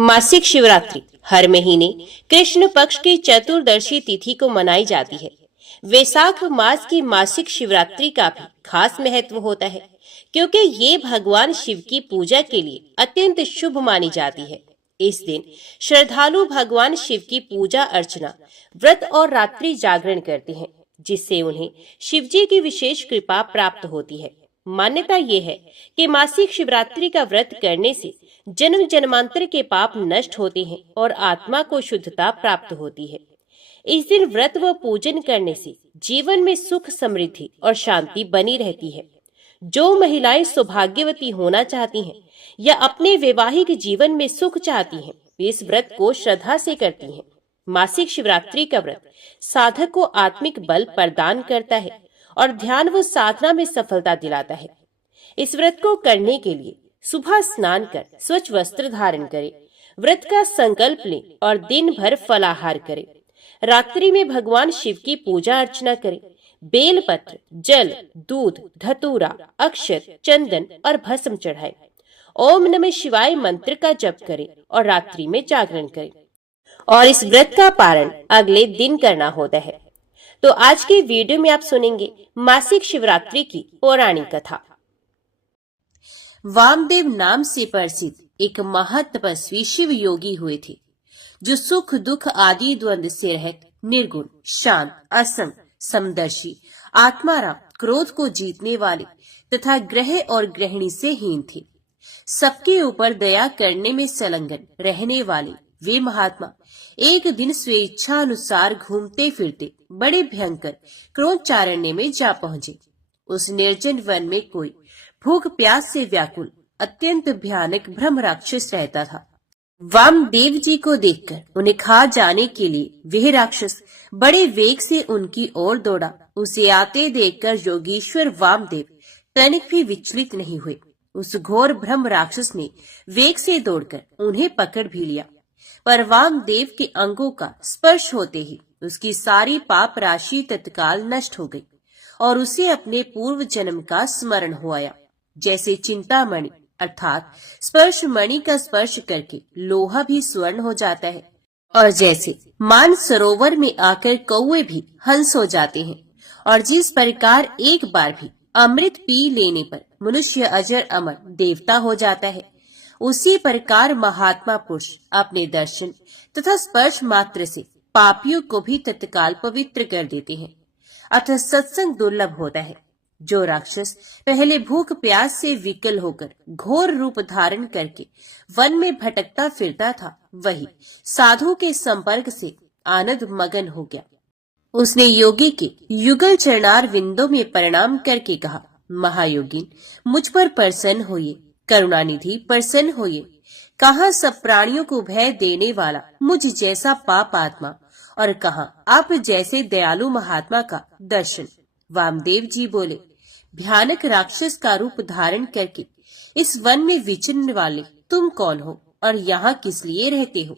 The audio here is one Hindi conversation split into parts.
मासिक शिवरात्रि हर महीने कृष्ण पक्ष की चतुर्दशी तिथि को मनाई जाती है। वैशाख मास की मासिक शिवरात्रि का भी खास महत्व होता है, क्योंकि ये भगवान शिव की पूजा के लिए अत्यंत शुभ मानी जाती है। इस दिन श्रद्धालु भगवान शिव की पूजा अर्चना, व्रत और रात्रि जागरण करते हैं, जिससे उन्हें शिव जी की विशेष कृपा प्राप्त होती है। मान्यता ये है कि मासिक शिवरात्रि का व्रत करने से जन्म जन्मांतर के पाप नष्ट होते हैं और आत्मा को शुद्धता प्राप्त होती है। इस दिन व्रत व पूजन करने से जीवन में सुख, समृद्धि और शांति बनी रहती है। जो महिलाएं सौभाग्यवती होना चाहती हैं या अपने वैवाहिक जीवन में सुख चाहती हैं, वे इस व्रत को श्रद्धा से करती हैं। मासिक शिवरात्रि का व्रत साधक को आत्मिक बल प्रदान करता है और ध्यान व साधना में सफलता दिलाता है। इस व्रत को करने के लिए सुबह स्नान कर स्वच्छ वस्त्र धारण करें, व्रत का संकल्प लें और दिन भर फलाहार करें। रात्रि में भगवान शिव की पूजा अर्चना करें। बेलपत्र, जल, दूध, धतूरा, अक्षत, चंदन और भस्म चढ़ाएं। ओम नमः शिवाय मंत्र का जप करें और रात्रि में जागरण करें। और इस व्रत का पारण अगले दिन करना होता है। तो आज के वीडियो में आप सुनेंगे मासिक शिवरात्रि की पौराणिक कथा। वामदेव नाम से प्रसिद्ध एक महातपस्वी शिव योगी हुए थे, जो सुख दुख आदि द्वंद से रहित, निर्गुण, शांत, असम, समदर्शी, आत्माराम, क्रोध को जीतने वाले तथा ग्रह और गृहिणी से हीन थे। सबके ऊपर दया करने में संलग्न रहने वाले वे महात्मा एक दिन स्वेच्छा अनुसार घूमते फिरते बड़े भयंकर क्रोधचारण्य में जा पहुंचे। उस निर्जन वन में कोई भूख प्यास से व्याकुल अत्यंत भयानक ब्रह्म राक्षस रहता था। वामदेव जी को देखकर उन्हें खा जाने के लिए वह राक्षस बड़े वेग से उनकी ओर दौड़ा। उसे आते देखकर योगीश्वर वामदेव तनिक भी विचलित नहीं हुए। उस घोर ब्रह्म राक्षस ने वेग से दौड़कर उन्हें पकड़ भी लिया, पर वामदेव के अंगों का स्पर्श होते ही उसकी सारी पाप राशि तत्काल नष्ट हो गई और उसे अपने पूर्व जन्म का स्मरण हो आया। जैसे चिंतामणि अर्थात स्पर्श मणि का स्पर्श करके लोहा भी स्वर्ण हो जाता है, और जैसे मान सरोवर में आकर कौवे भी हंस हो जाते हैं, और जिस प्रकार एक बार भी अमृत पी लेने पर मनुष्य अजर अमर देवता हो जाता है, उसी प्रकार महात्मा पुरुष अपने दर्शन तथा स्पर्श मात्र से पापियों को भी तत्काल पवित्र कर देते हैं। अतः सत्संग दुर्लभ होता है। जो राक्षस पहले भूख प्यास से विकल होकर घोर रूप धारण करके वन में भटकता फिरता था, वही साधु के संपर्क से आनंद मगन हो गया। उसने योगी के युगल चरणार विंदों में प्रणाम करके कहा, महायोगिन, मुझ पर प्रसन्न होइए, करुणानिधि प्रसन्न होइए। कहाँ सब प्राणियों को भय देने वाला मुझ जैसा पाप आत्मा, और कहाँ आप जैसे दयालु महात्मा का दर्शन। वामदेव जी बोले, भयानक राक्षस का रूप धारण करके इस वन में विचरने वाले तुम कौन हो और यहाँ किस लिए रहते हो?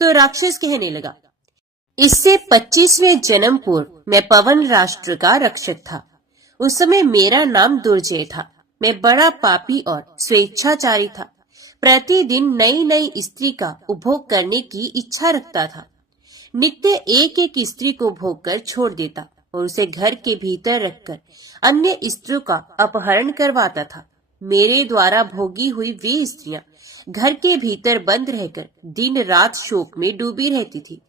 तो राक्षस कहने लगा, इससे 25वें जन्म पूर्व मैं पवन राष्ट्र का रक्षक था। उस समय मेरा नाम दुर्जय था। मैं बड़ा पापी और स्वेच्छाचारी था। प्रतिदिन नई नई स्त्री का उपभोग करने की इच्छा रखता था। नित्य एक एक स्त्री को भोग कर छोड़ देता और उसे घर के भीतर रखकर अन्य स्त्रियों का अपहरण करवाता था। मेरे द्वारा भोगी हुई वे स्त्रियां घर के भीतर बंद रहकर दिन रात शोक में डूबी रहती थी।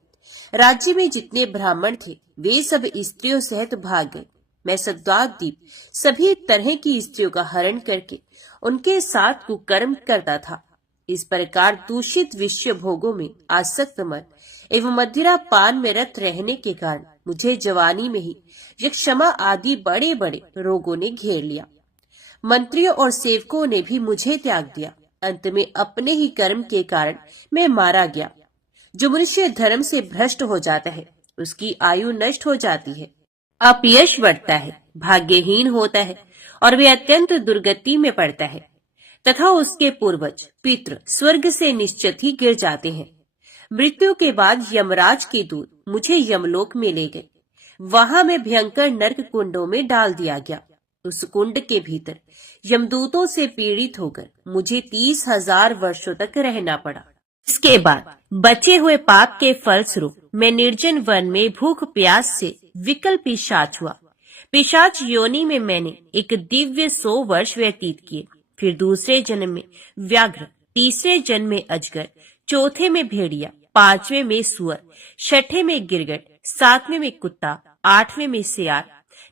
राज्य में जितने ब्राह्मण थे वे सब स्त्रियों सहित भाग गए। मैं सद्वादीप सभी तरह की स्त्रियों का हरण करके उनके साथ कुकर्म करता था। इस प्रकार दूषित विषय भोगों में आसक्त मन एवं मदिरा पान में रत रहने के कारण मुझे जवानी में ही यक्षमा आदि बड़े बड़े रोगों ने घेर लिया। मंत्रियों और सेवकों ने भी मुझे त्याग दिया। अंत में अपने ही कर्म के कारण मैं मारा गया। जो मनुष्य धर्म से भ्रष्ट हो जाता है, उसकी आयु नष्ट हो जाती है, अपयश बढ़ता है, भाग्यहीन होता है और वे अत्यंत दुर्गति में पड़ता है, तथा उसके पूर्वज पितृ स्वर्ग से निश्चित ही गिर जाते हैं। मृत्यु के बाद यमराज के दूत मुझे यमलोक में ले गए। वहां मैं भयंकर नरक कुंडों में डाल दिया गया। उस कुंड के भीतर यमदूतों से पीड़ित होकर मुझे 30,000 वर्षों तक रहना पड़ा। इसके बाद बचे हुए पाप के फलस्वरूप मैं निर्जन वन में भूख प्यास से विकल पिशाच हुआ। पिशाच योनि में मैंने एक दिव्य 100 वर्ष व्यतीत किए। फिर दूसरे जन्म में व्याघ्र, तीसरे जन्म में अजगर, चौथे में भेड़िया, पांचवें में सुअर, छठे में गिरगिट, सातवें में कुत्ता, आठवें में सियार,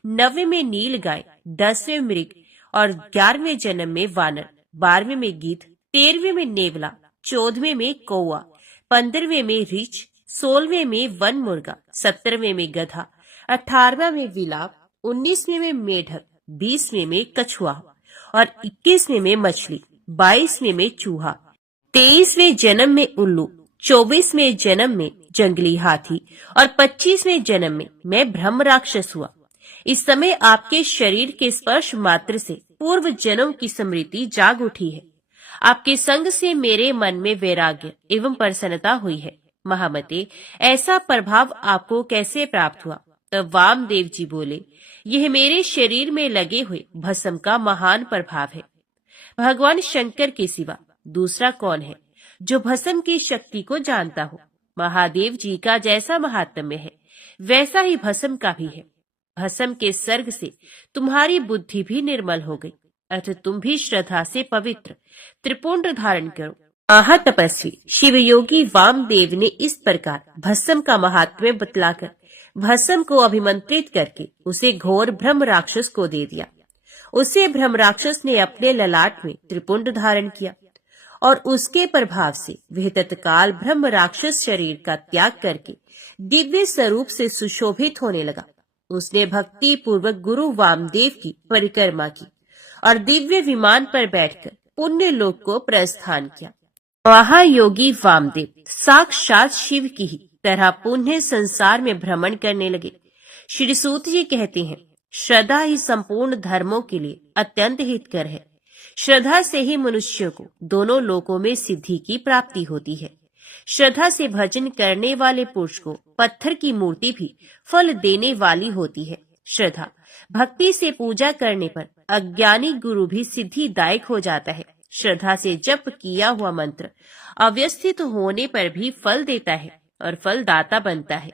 नौवें में नील गाय, 10वें मृग और 11वें जन्म में वानर, 12वें में गीध, 13वें में नेवला, 14वें में कौआ, 15वें में रीछ, 16वें में वन मुर्गा, 17वें में गधा, 18वें में विलाप, 19वें में मेढक, 20वें में कछुआ और 21वें में मछली, 22वें में चूहा, 23वें जन्म में उल्लू, 24वें जन्म में जंगली हाथी और 25वें जन्म में मैं ब्रह्म राक्षस हुआ। इस समय आपके शरीर के स्पर्श मात्र से पूर्व जन्म की स्मृति जाग उठी है। आपके संग से मेरे मन में वैराग्य एवं प्रसन्नता हुई है। महामते, ऐसा प्रभाव आपको कैसे प्राप्त हुआ? तब वामदेव जी बोले, यह मेरे शरीर में लगे हुए भस्म का महान प्रभाव है। भगवान शंकर के सिवा दूसरा कौन है जो भस्म की शक्ति को जानता हो? महादेव जी का जैसा महात्म्य है वैसा ही भस्म का भी है। भस्म के सर्ग से तुम्हारी बुद्धि भी निर्मल हो गई, अतः तुम भी श्रद्धा से पवित्र त्रिपुंड धारण करो। महातपस्वी शिव योगी वामदेव ने इस प्रकार भस्म का महात्म्य बतलाकर भस्म को अभिमंत्रित करके उसे घोर ब्रह्म राक्षस को दे दिया। उसे ब्रह्म राक्षस ने अपने ललाट में त्रिपुंड धारण किया और उसके प्रभाव से वह तत्काल ब्रह्म राक्षस शरीर का त्याग करके दिव्य स्वरूप से सुशोभित होने लगा। उसने भक्ति पूर्वक गुरु वामदेव की परिक्रमा की और दिव्य विमान पर बैठकर पुण्य लोक को प्रस्थान किया। महायोगी वामदेव साक्षात शिव की ही तरह पुण्य संसार में भ्रमण करने लगे। श्री सूत जी कहते हैं, श्रद्धा ही संपूर्ण धर्मों के लिए अत्यंत हितकर है। श्रद्धा से ही मनुष्य को दोनों लोकों में सिद्धि की प्राप्ति होती है। श्रद्धा से भजन करने वाले पुरुष को पत्थर की मूर्ति भी फल देने वाली होती है। श्रद्धा भक्ति से पूजा करने पर अज्ञानी गुरु भी सिद्धिदायक हो जाता है। श्रद्धा से जप किया हुआ मंत्र अव्यवस्थित होने पर भी फल देता है और फलदाता बनता है।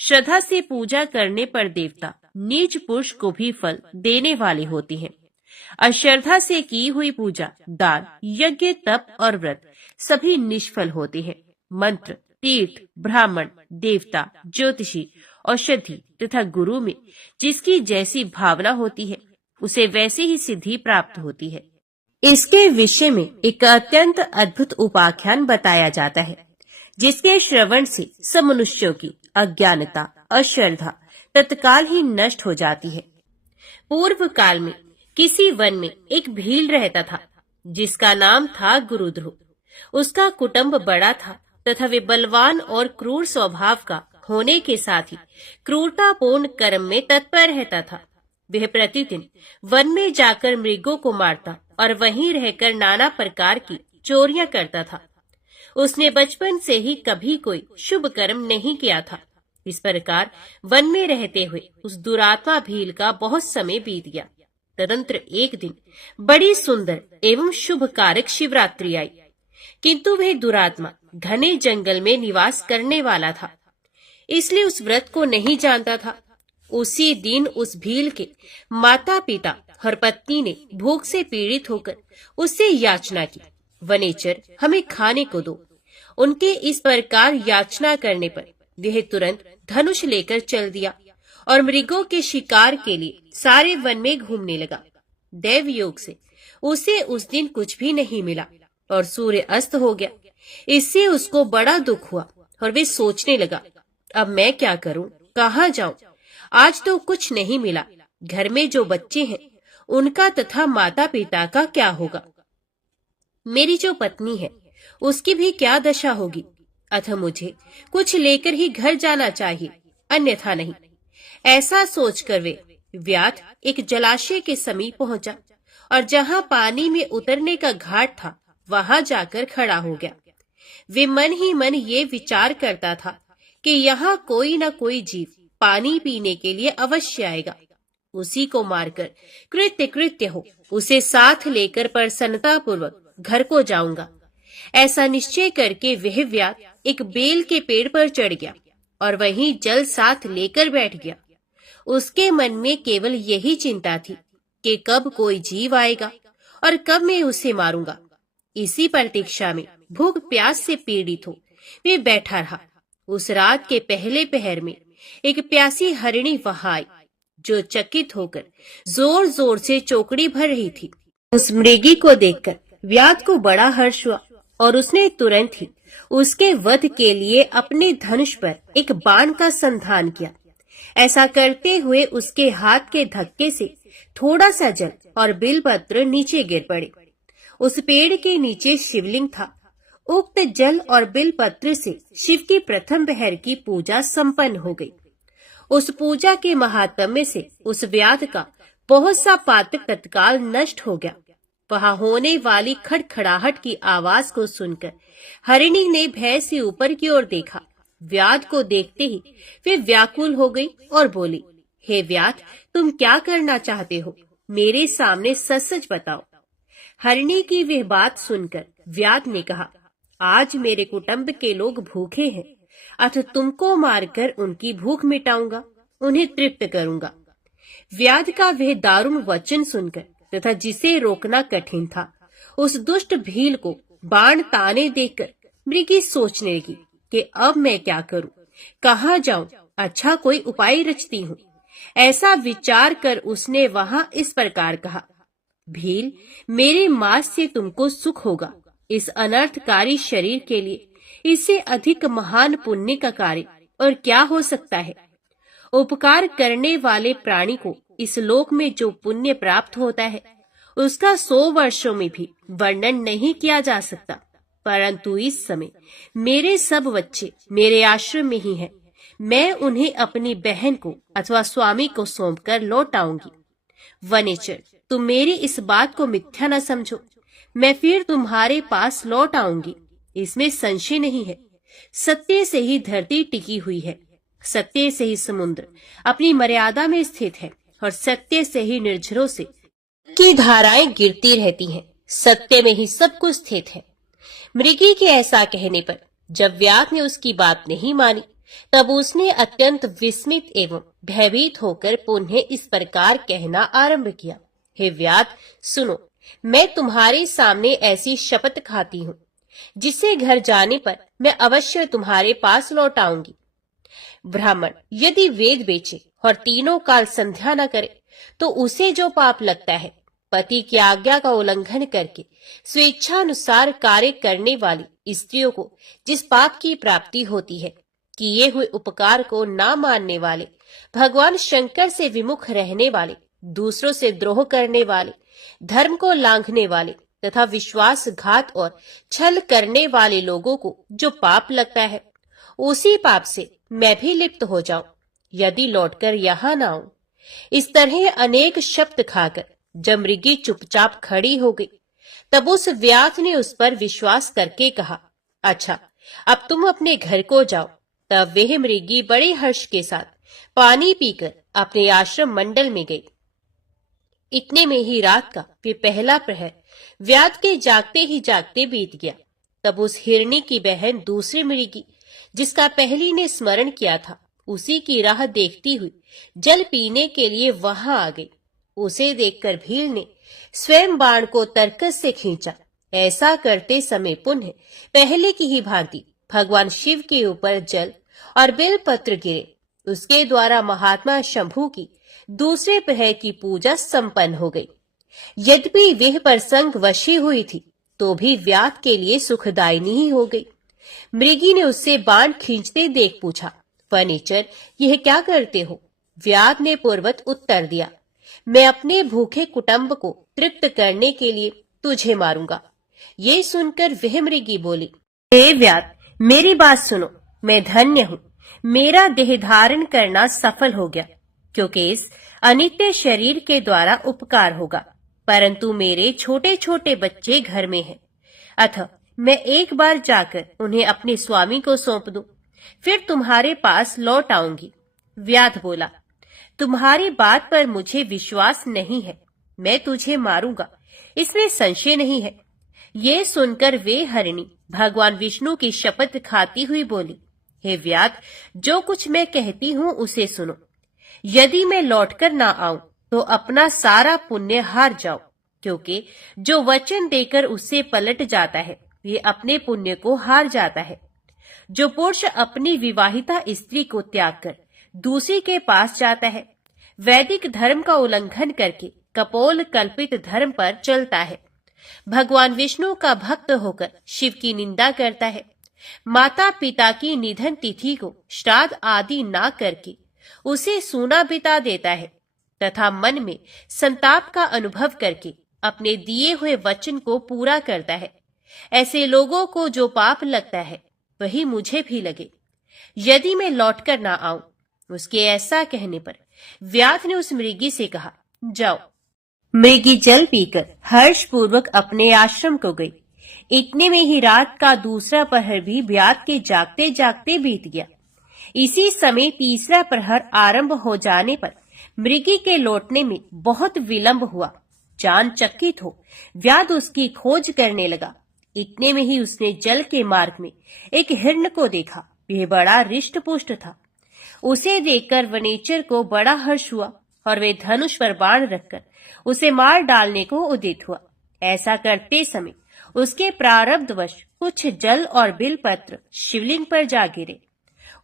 श्रद्धा से पूजा करने पर देवता नीच पुरुष को भी फल देने वाले होते हैं। अश्रद्धा से की हुई पूजा, दान, यज्ञ, तप और व्रत सभी निष्फल होते हैं। मंत्र, तीर्थ, ब्राह्मण, देवता, ज्योतिषी, औषधि तथा गुरु में जिसकी जैसी भावना होती है उसे वैसी ही सिद्धि प्राप्त होती है। इसके विषय में एक अत्यंत अद्भुत उपाख्यान बताया जाता है, जिसके श्रवण से सब मनुष्यों की अज्ञानता, अश्रद्धा तत्काल ही नष्ट हो जाती है। पूर्व काल में किसी वन में एक भील रहता था जिसका नाम था गुरुध्रुव। उसका कुटुंब बड़ा था तथा वे बलवान और क्रूर स्वभाव का होने के साथ ही क्रूरतापूर्ण कर्म में तत्पर रहता था। वह प्रतिदिन वन में जाकर मृगों को मारता और वहीं रहकर नाना प्रकार की चोरियां करता था। उसने बचपन से ही कभी कोई शुभ कर्म नहीं किया था। इस प्रकार वन में रहते हुए उस दुरात्मा भील का बहुत समय बीत गया। तदंतर एक दिन बड़ी सुंदर एवं शुभ कारक शिवरात्रि आई, किंतु वह दुरात्मा घने जंगल में निवास करने वाला था, इसलिए उस व्रत को नहीं जानता था। उसी दिन उस भील के माता पिता और पत्नी ने भूख से पीड़ित होकर उससे याचना की, वनेचर हमें खाने को दो। उनके इस प्रकार याचना करने पर वह तुरंत धनुष लेकर चल दिया और मृगों के शिकार के लिए सारे वन में घूमने लगा। दैव योग से उसे उस दिन कुछ भी नहीं मिला और सूर्य अस्त हो गया। इससे उसको बड़ा दुख हुआ और वे सोचने लगा, अब मैं क्या करूं, कहाँ जाऊं? आज तो कुछ नहीं मिला। घर में जो बच्चे हैं उनका तथा माता पिता का क्या होगा? मेरी जो पत्नी है उसकी भी क्या दशा होगी? अतः मुझे कुछ लेकर ही घर जाना चाहिए, अन्यथा नहीं। ऐसा सोचकर वे व्याध एक जलाशय के समीप पहुंचा और जहां पानी में उतरने का घाट था वहां जाकर खड़ा हो गया। वे मन ही मन ये विचार करता था कि यहाँ कोई न कोई जीव पानी पीने के लिए अवश्य आएगा। उसी को मारकर कृत्य हो उसे साथ लेकर प्रसन्नता पूर्वक घर को जाऊंगा। ऐसा निश्चय करके वह व्याध एक बेल के पेड़ पर चढ़ गया और वहीं जल साथ लेकर बैठ गया। उसके मन में केवल यही चिंता थी कि कब कोई जीव आएगा और कब मैं उसे मारूंगा। इसी प्रतीक्षा में भूख प्यास से पीड़ित हो वे बैठा रहा। उस रात के पहले पहर में एक प्यासी हरिणी वहां आई, जो चकित होकर जोर जोर से चौकड़ी भर रही थी। उस मृगी को देखकर व्याध को बड़ा हर्ष हुआ और उसने तुरंत ही उसके वध के लिए अपने धनुष पर एक बाण का संधान किया। ऐसा करते हुए उसके हाथ के धक्के से थोड़ा सा जल और बिलपत्र नीचे गिर पड़े। उस पेड़ के नीचे शिवलिंग था। उक्त जल और बिलपत्र से शिव की प्रथम पहर की पूजा संपन्न हो गई। उस पूजा के महात्म्य से उस व्याध का बहुत सा पातक तत्काल नष्ट हो गया। वहां होने वाली खड़खड़ाहट की आवाज को सुनकर हरिणी ने भय से ऊपर की ओर देखा। व्याध को देखते ही वे व्याकुल हो गई और बोली, हे व्याध, तुम क्या करना चाहते हो? मेरे सामने सच सच बताओ। हरिणी की वह बात सुनकर व्याध ने कहा, आज मेरे कुटुंब के लोग भूखे हैं, अतः तुमको मारकर उनकी भूख मिटाऊंगा, उन्हें तृप्त करूंगा। व्याध का वह दारुण वचन सुनकर तथा जिसे रोकना कठिन था, उस दुष्ट भील को बाण ताने देखकर मृगी सोचने लगी कि अब मैं क्या करूं, कहाँ जाऊं, अच्छा कोई उपाय रचती हूँ। ऐसा विचार कर उसने वहां इस प्रकार कहा, भील, मेरे मांस से तुमको सुख होगा। इस अनर्थकारी शरीर के लिए इससे अधिक महान पुण्य का कार्य और क्या हो सकता है। उपकार करने वाले प्राणी को इस लोक में जो पुण्य प्राप्त होता है उसका 100 वर्षों में भी वर्णन नहीं किया जा सकता। परंतु इस समय मेरे सब बच्चे मेरे आश्रम में ही हैं। मैं उन्हें अपनी बहन को अथवा स्वामी को सौंपकर लौट आऊंगी। वनेचर, तुम मेरी इस बात को मिथ्या न समझो। मैं फिर तुम्हारे पास लौट आऊंगी, इसमें संशय नहीं है। सत्य से ही धरती टिकी हुई है, सत्य से ही समुद्र अपनी मर्यादा में स्थित है और सत्य से ही निर्झरों से की धाराएं गिरती रहती हैं। सत्य में ही सब कुछ स्थित है। मृगी के ऐसा कहने पर जब व्याध ने उसकी बात नहीं मानी, तब उसने अत्यंत विस्मित एवं भयभीत होकर पुनः इस प्रकार कहना आरंभ किया, हे व्याध, सुनो, मैं तुम्हारे सामने ऐसी शपथ खाती हूँ जिससे घर जाने पर मैं अवश्य तुम्हारे पास लौट आऊंगी। ब्राह्मण यदि वेद बेचे और तीनों काल संध्या न करे तो उसे जो पाप लगता है, पति की आज्ञा का उल्लंघन करके स्वेच्छानुसार कार्य करने वाली स्त्रियों को जिस पाप की प्राप्ति होती है, किए हुए उपकार को ना मानने वाले, भगवान शंकर से विमुख रहने वाले, दूसरों से द्रोह करने वाले, धर्म को लांघने वाले तथा विश्वासघात और छल करने वाले लोगों को जो पाप लगता है, उसी पाप से मैं भी लिप्त हो जाऊं यदि लौटकर यहाँ न आऊं। इस तरह अनेक शब्द खाकर जब मृगी चुपचाप खड़ी हो गई, तब उस व्याध ने उस पर विश्वास करके कहा, अच्छा, अब तुम अपने घर को जाओ। तब वह मृगी बड़े हर्ष के साथ पानी पीकर अपने आश्रम मंडल में गई। इतने में ही रात का वे पहला प्रहर व्याध के जागते ही जागते बीत गया। तब उस हिरणी की बहन दूसरी मृगी, जिसका पहली ने स्मरण किया था, उसी की राह देखती हुई जल पीने के लिए वहां आ गई। उसे देखकर भील ने स्वयं बाण को तरकस से खींचा। ऐसा करते समय पुनः पहले की ही भांति भगवान शिव के ऊपर जल और बेलपत्र गिरे। उसके द्वारा महात्मा शंभू की दूसरे प्रहर की पूजा संपन्न हो गई। यद्यपि वह प्रसंग वशी हुई थी, तो भी व्याध के लिए सुखदायिनी ही हो गई। मृगी ने उससे बाण खींचते देख पूछा, फर्नीचर, यह क्या करते हो? व्याध ने पूर्वत उत्तर दिया, मैं अपने भूखे कुटुंब को तृप्त करने के लिए तुझे मारूंगा। ये सुनकर वह मृगी बोली, हे व्याध, मेरी बात सुनो, मैं धन्य हूँ। मेरा देह धारण करना सफल हो गया, क्योंकि इस अनित्य शरीर के द्वारा उपकार होगा। परंतु मेरे छोटे छोटे बच्चे घर में हैं, अतः मैं एक बार जाकर उन्हें अपने स्वामी को सौंप दूं, फिर तुम्हारे पास लौट आऊंगी। व्याध बोला, तुम्हारी बात पर मुझे विश्वास नहीं है, मैं तुझे मारूंगा, इसमें संशय नहीं है, ये सुनकर वे हरिणी भगवान विष्णु की शपथ खाती हुई बोली, हे व्याध, जो कुछ मैं कहती हूँ उसे सुनो। यदि मैं लौटकर ना आऊं तो अपना सारा पुण्य हार जाओ, क्योंकि जो वचन देकर उससे पलट जाता है वे अपने पुण्य को हार जाता है। जो पुरुष अपनी विवाहिता स्त्री को त्याग कर दूसरी के पास जाता है, वैदिक धर्म का उल्लंघन करके कपोल कल्पित धर्म पर चलता है, भगवान विष्णु का भक्त होकर शिव की निंदा करता है, माता पिता की निधन तिथि को श्राद्ध आदि ना करके उसे सूना बिता देता है तथा मन में संताप का अनुभव करके अपने दिए हुए वचन को पूरा करता है, ऐसे लोगों को जो पाप लगता है वही मुझे भी लगे। यदि मैं लौटकर ना आऊं। उसके ऐसा कहने पर व्याध ने उस मृगी से कहा, जाओ। मृगी जल पीकर हर्षपूर्वक अपने आश्रम को गई। इतने में ही रात का दूसरा प्रहर भी व्याध के जागते जागते बीत गया। इसी समय तीसरा प्रहर आरंभ हो जाने पर मृगी के लौटने में बहुत विलंब हुआ। जान चकित हो व्याध उसकी खोज करने लगा। इतने में ही उसने जल के मार्ग में एक हिरण को देखा। वह बड़ा रिष्ट पुष्ट था। उसे देखकर वनेचर को बड़ा हर्ष हुआ और वे धनुष पर बाण रखकर उसे मार डालने को उद्यत हुआ। ऐसा करते समय उसके प्रारब्धवश कुछ जल और बिलपत्र शिवलिंग पर जा गिरे।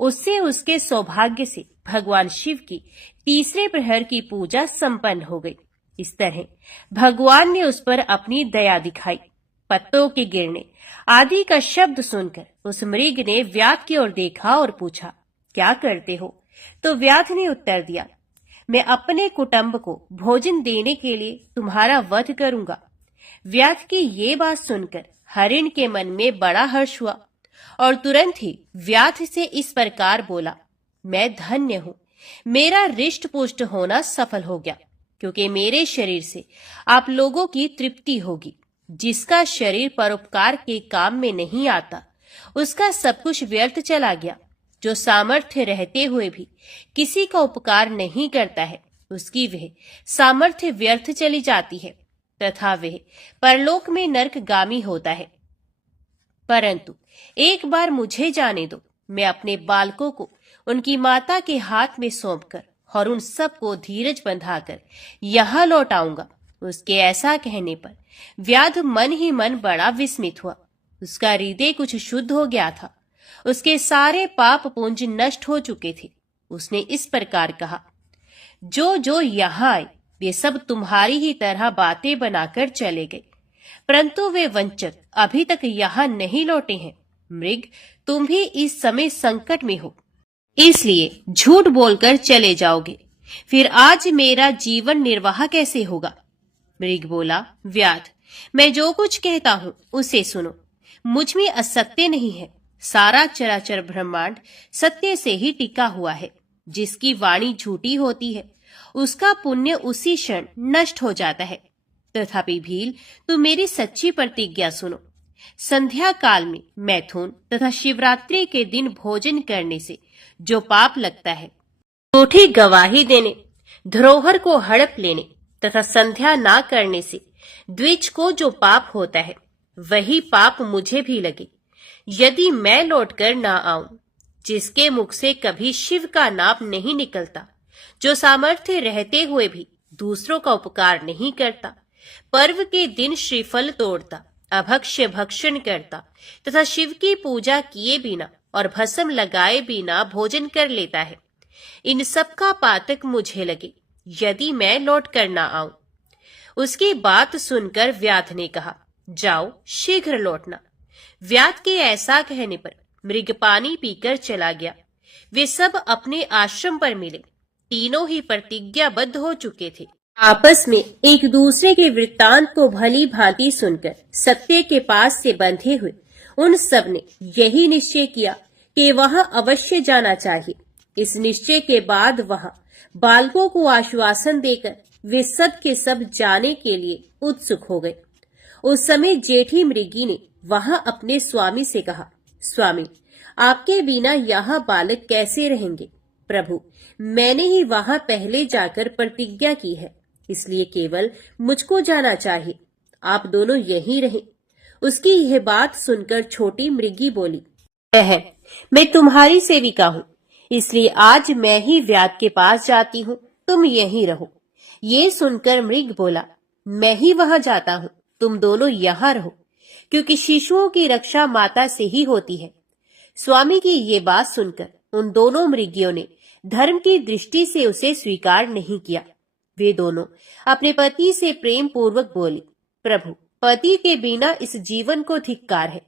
उससे उसके सौभाग्य से भगवान शिव की तीसरे प्रहर की पूजा संपन्न हो गई। इस तरह भगवान ने उस पर अपनी दया दिखाई। पत्तों के गिरने आदि का शब्द सुनकर उस मृग ने व्याध की ओर देखा और पूछा, क्या करते हो? तो व्याध ने उत्तर दिया, मैं अपने कुटुंब को भोजन देने के लिए तुम्हारा वध करूंगा। व्याध की ये बात सुनकर हरिण के मन में बड़ा हर्ष हुआ और तुरंत ही व्याध से इस प्रकार बोला, मैं धन्य हूं, मेरा रिष्ट पुष्ट होना सफल हो गया, क्योंकि मेरे शरीर से आप लोगों की तृप्ति होगी। जिसका शरीर परोपकार के काम में नहीं आता उसका सब कुछ व्यर्थ चला गया। जो सामर्थ्य रहते हुए भी किसी का उपकार नहीं करता है उसकी वह सामर्थ्य व्यर्थ चली जाती है तथा वह परलोक में नरकगामी होता है। परंतु एक बार मुझे जाने दो, मैं अपने बालकों को उनकी माता के हाथ में सौंपकर और उन सबको धीरज बंधाकर यहाँ लौट आऊंगा। उसके ऐसा कहने पर व्याध मन ही मन बड़ा विस्मित हुआ। उसका हृदय कुछ शुद्ध हो गया था। उसके सारे पाप पुंज नष्ट हो चुके थे। उसने इस प्रकार कहा, जो जो यहाँ आए वे सब तुम्हारी ही तरह बातें बनाकर चले गए, परंतु वे वंचक अभी तक यहाँ नहीं लौटे हैं। मृग, तुम भी इस समय संकट में हो, इसलिए झूठ बोलकर चले जाओगे। फिर आज मेरा जीवन निर्वाह कैसे होगा? मृग बोला, व्याध, मैं जो कुछ कहता हूँ उसे सुनो। मुझ में असत्य नहीं है। सारा चराचर ब्रह्मांड सत्य से ही टिका हुआ है। जिसकी वाणी झूठी होती है उसका पुण्य उसी क्षण नष्ट हो जाता है। तथापि भील, तुम मेरी सच्ची प्रतिज्ञा सुनो। संध्या काल में मैथुन तथा शिवरात्रि के दिन भोजन करने से जो पाप लगता है, झूठी गवाही देने, धरोहर को हड़प लेने तथा संध्या ना करने से द्विज को जो पाप होता है वही पाप मुझे भी लगे। यदि मैं लौटकर ना आऊं, जिसके मुख से कभी शिव का नाम नहीं निकलता, जो सामर्थ्य रहते हुए भी दूसरों का उपकार नहीं करता, पर्व के दिन श्रीफल तोड़ता, अभक्ष्य भक्षण करता तथा शिव की पूजा किए बिना और भस्म लगाए बिना भोजन कर लेता है, इन सब का पातक मुझे लगे यदि मैं लौट कर ना आऊं। उसकी बात सुनकर व्याध ने कहा, जाओ शीघ्र लौटना। व्याध के ऐसा कहने पर मृग पानी पीकर चला गया। वे सब अपने आश्रम पर मिले। तीनों ही प्रतिज्ञाबद्ध हो चुके थे। आपस में एक दूसरे के वृत्तांत को भली भांति सुनकर सत्य के पास से बंधे हुए उन सब ने यही निश्चय किया कि वहां अवश्य जाना चाहिए। इस निश्चय के बाद वहां बालकों को आश्वासन देकर वे सब के सब जाने के लिए उत्सुक हो गए। उस समय जेठी मृगी ने वहां अपने स्वामी से कहा, स्वामी, आपके बिना यहाँ बालक कैसे रहेंगे? प्रभु, मैंने ही वहां पहले जाकर प्रतिज्ञा की है, इसलिए केवल मुझको जाना चाहिए। आप दोनों यहीं रहें। उसकी यह बात सुनकर छोटी मृगी बोली, बहन, मैं तुम्हारी सेविका हूँ, इसलिए आज मैं ही व्याध के पास जाती हूँ, तुम यहीं रहो। ये सुनकर मृग बोला, मैं ही वहां जाता हूँ, तुम दोनों यहाँ रहो, क्योंकि शिशुओं की रक्षा माता से ही होती है। स्वामी की ये बात सुनकर उन दोनों मृगियों ने धर्म की दृष्टि से उसे स्वीकार नहीं किया। वे दोनों अपने पति से प्रेम पूर्वक बोली, प्रभु, पति के बिना इस जीवन को धिक्कार है।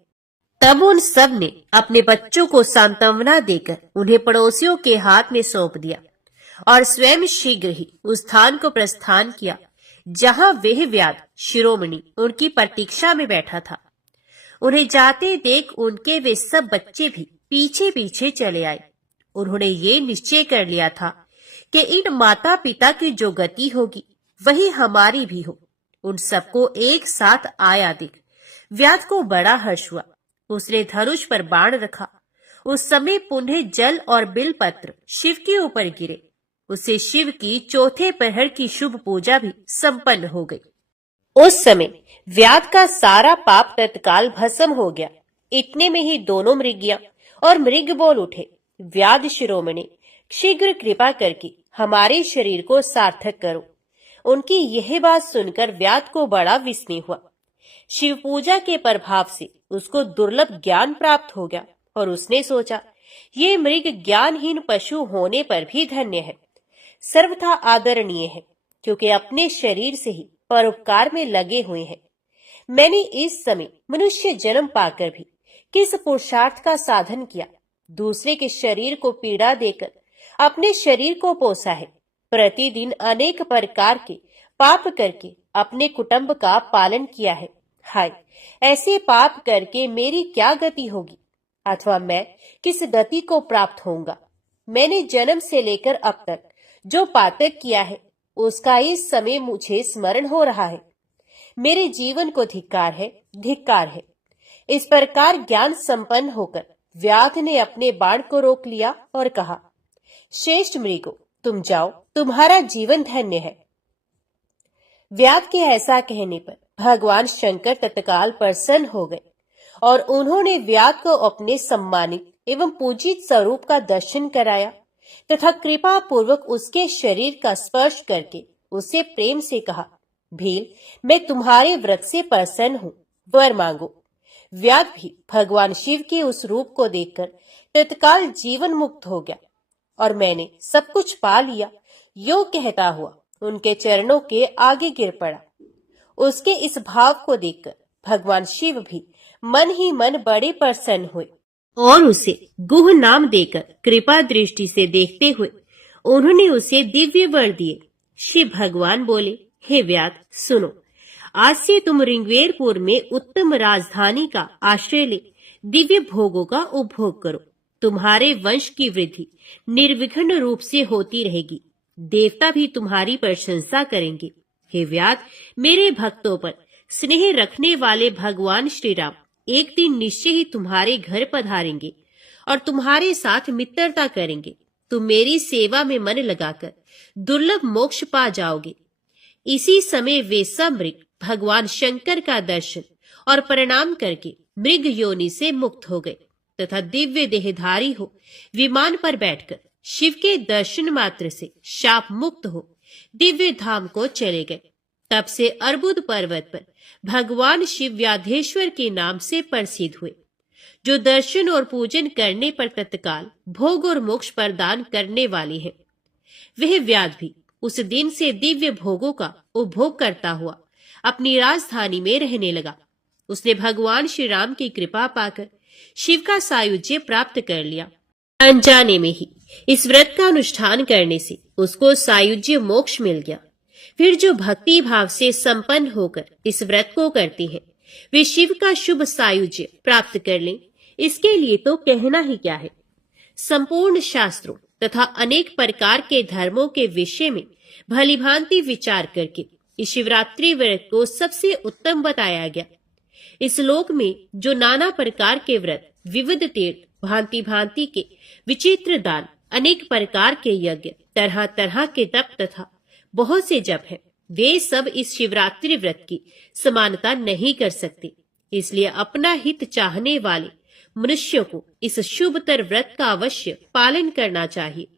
तब उन सब ने अपने बच्चों को सांत्वना देकर उन्हें पड़ोसियों के हाथ में सौंप दिया और स्वयं शीघ्र ही उस स्थान को प्रस्थान किया जहां वह व्याध शिरोमणि उनकी प्रतीक्षा में बैठा था। उन्हें जाते देख उनके वे सब बच्चे भी पीछे पीछे चले आए। उन्होंने ये निश्चय कर लिया था कि इन माता पिता की जो गति होगी वही हमारी भी हो। उन सबको एक साथ आया देख व्याध को बड़ा हर्ष हुआ। उसने धनुष पर बाण रखा। उस समय पुनः जल और बिलपत्र शिव के ऊपर गिरे। उसे शिव की चौथे पहर की शुभ पूजा भी संपन्न हो गई। उस समय व्याध का सारा पाप तत्काल भस्म हो गया। इतने में ही दोनों मृगियां और मृग बोल उठे, व्याध शिरोमणि, शीघ्र कृपा करके हमारे शरीर को सार्थक करो। उनकी यह बात सुनकर व्याध को बड़ा विस्मय हुआ। शिव पूजा के प्रभाव से उसको दुर्लभ ज्ञान प्राप्त हो गया और उसने सोचा, ये मृग ज्ञानहीन पशु होने पर भी धन्य है, सर्वथा आदरणीय है, क्योंकि अपने शरीर से ही परोपकार में लगे हुए हैं। मैंने इस समय मनुष्य जन्म पाकर भी किस पुरुषार्थ का साधन किया, दूसरे के शरीर को पीड़ा देकर अपने शरीर को पोसा है। प्रतिदिन अनेक प्रकार के पाप करके अपने कुटुंब का पालन किया है। हाय, ऐसे पाप करके मेरी क्या गति होगी, अथवा मैं किस गति को प्राप्त होऊंगा। मैंने जन्म से लेकर अब तक जो पातक किया है उसका इस समय मुझे स्मरण हो रहा है। मेरे जीवन को धिक्कार है, धिक्कार है। इस प्रकार ज्ञान संपन्न होकर व्याध ने अपने बाण को रोक लिया और कहा, श्रेष्ठ मृगो, तुम जाओ, तुम्हारा जीवन धन्य है। व्याध के ऐसा कहने पर भगवान शंकर तत्काल प्रसन्न हो गए और उन्होंने व्याध को अपने सम्मानित एवं पूजित स्वरूप का दर्शन कराया तथा कृपा पूर्वक उसके शरीर का स्पर्श करके उससे प्रेम से कहा, भील, मैं तुम्हारे व्रत से प्रसन्न हूँ, वर मांगो। व्याध भी भगवान शिव के उस रूप को देखकर तत्काल जीवन मुक्त हो गया और मैंने सब कुछ पा लिया, यो कहता हुआ उनके चरणों के आगे गिर पड़ा। उसके इस भाव को देखकर भगवान शिव भी मन ही मन बड़े प्रसन्न हुए और उसे गुह नाम देकर कृपा दृष्टि से देखते हुए उन्होंने उसे दिव्य वर दिए। शिव भगवान बोले, हे व्याध, सुनो, आज से तुम ऋग्वेदपुर में उत्तम राजधानी का आश्रय ले दिव्य भोगों का उपभोग करो। तुम्हारे वंश की वृद्धि निर्विघ्न रूप से होती रहेगी। देवता भी तुम्हारी प्रशंसा करेंगे। हे व्याध, मेरे भक्तों पर स्नेह रखने वाले भगवान श्री राम एक दिन निश्चय ही तुम्हारे घर पधारेंगे और तुम्हारे साथ मित्रता करेंगे। तुम मेरी सेवा में मन लगाकर दुर्लभ मोक्ष पा जाओगे। इसी समय वे सब मृग भगवान शंकर का दर्शन और प्रणाम करके मृग योनि से मुक्त हो गए तथा दिव्य देहधारी हो विमान पर बैठकर शिव के दर्शन मात्र से शाप मुक्त हो दिव्य धाम को चले गए। तब से अर्बुद पर्वत पर भगवान शिव व्याधेश्वर के नाम से प्रसिद्ध हुए, जो दर्शन और पूजन करने पर तत्काल भोग और मोक्ष प्रदान करने वाले हैं। वह व्याध भी उस दिन से दिव्य भोगों का उपभोग करता हुआ अपनी राजधानी में रहने लगा। उसने भगवान श्री राम की कृपा पाकर शिव का सायुज्य प्राप्त कर लिया। अनजाने में ही इस व्रत का अनुष्ठान करने से उसको सायुज्य मोक्ष मिल गया। फिर जो भक्ति भाव से संपन्न होकर इस व्रत को करते हैं वे शिव का शुभ सायुज्य प्राप्त कर लें, इसके लिए तो कहना ही क्या है। संपूर्ण शास्त्रों तथा अनेक प्रकार के धर्मों के विषय में भलीभांति विचार करके इस शिवरात्रि व्रत को सबसे उत्तम बताया गया। इस लोक में जो नाना प्रकार के व्रत, विविध तीर्थ, भांति भांति के विचित्र दान, अनेक प्रकार के यज्ञ, तरह तरह के तप तथा बहुत से जप हैं, वे सब इस शिवरात्रि व्रत की समानता नहीं कर सकते। इसलिए अपना हित चाहने वाले मनुष्यों को इस शुभतर व्रत का अवश्य पालन करना चाहिए।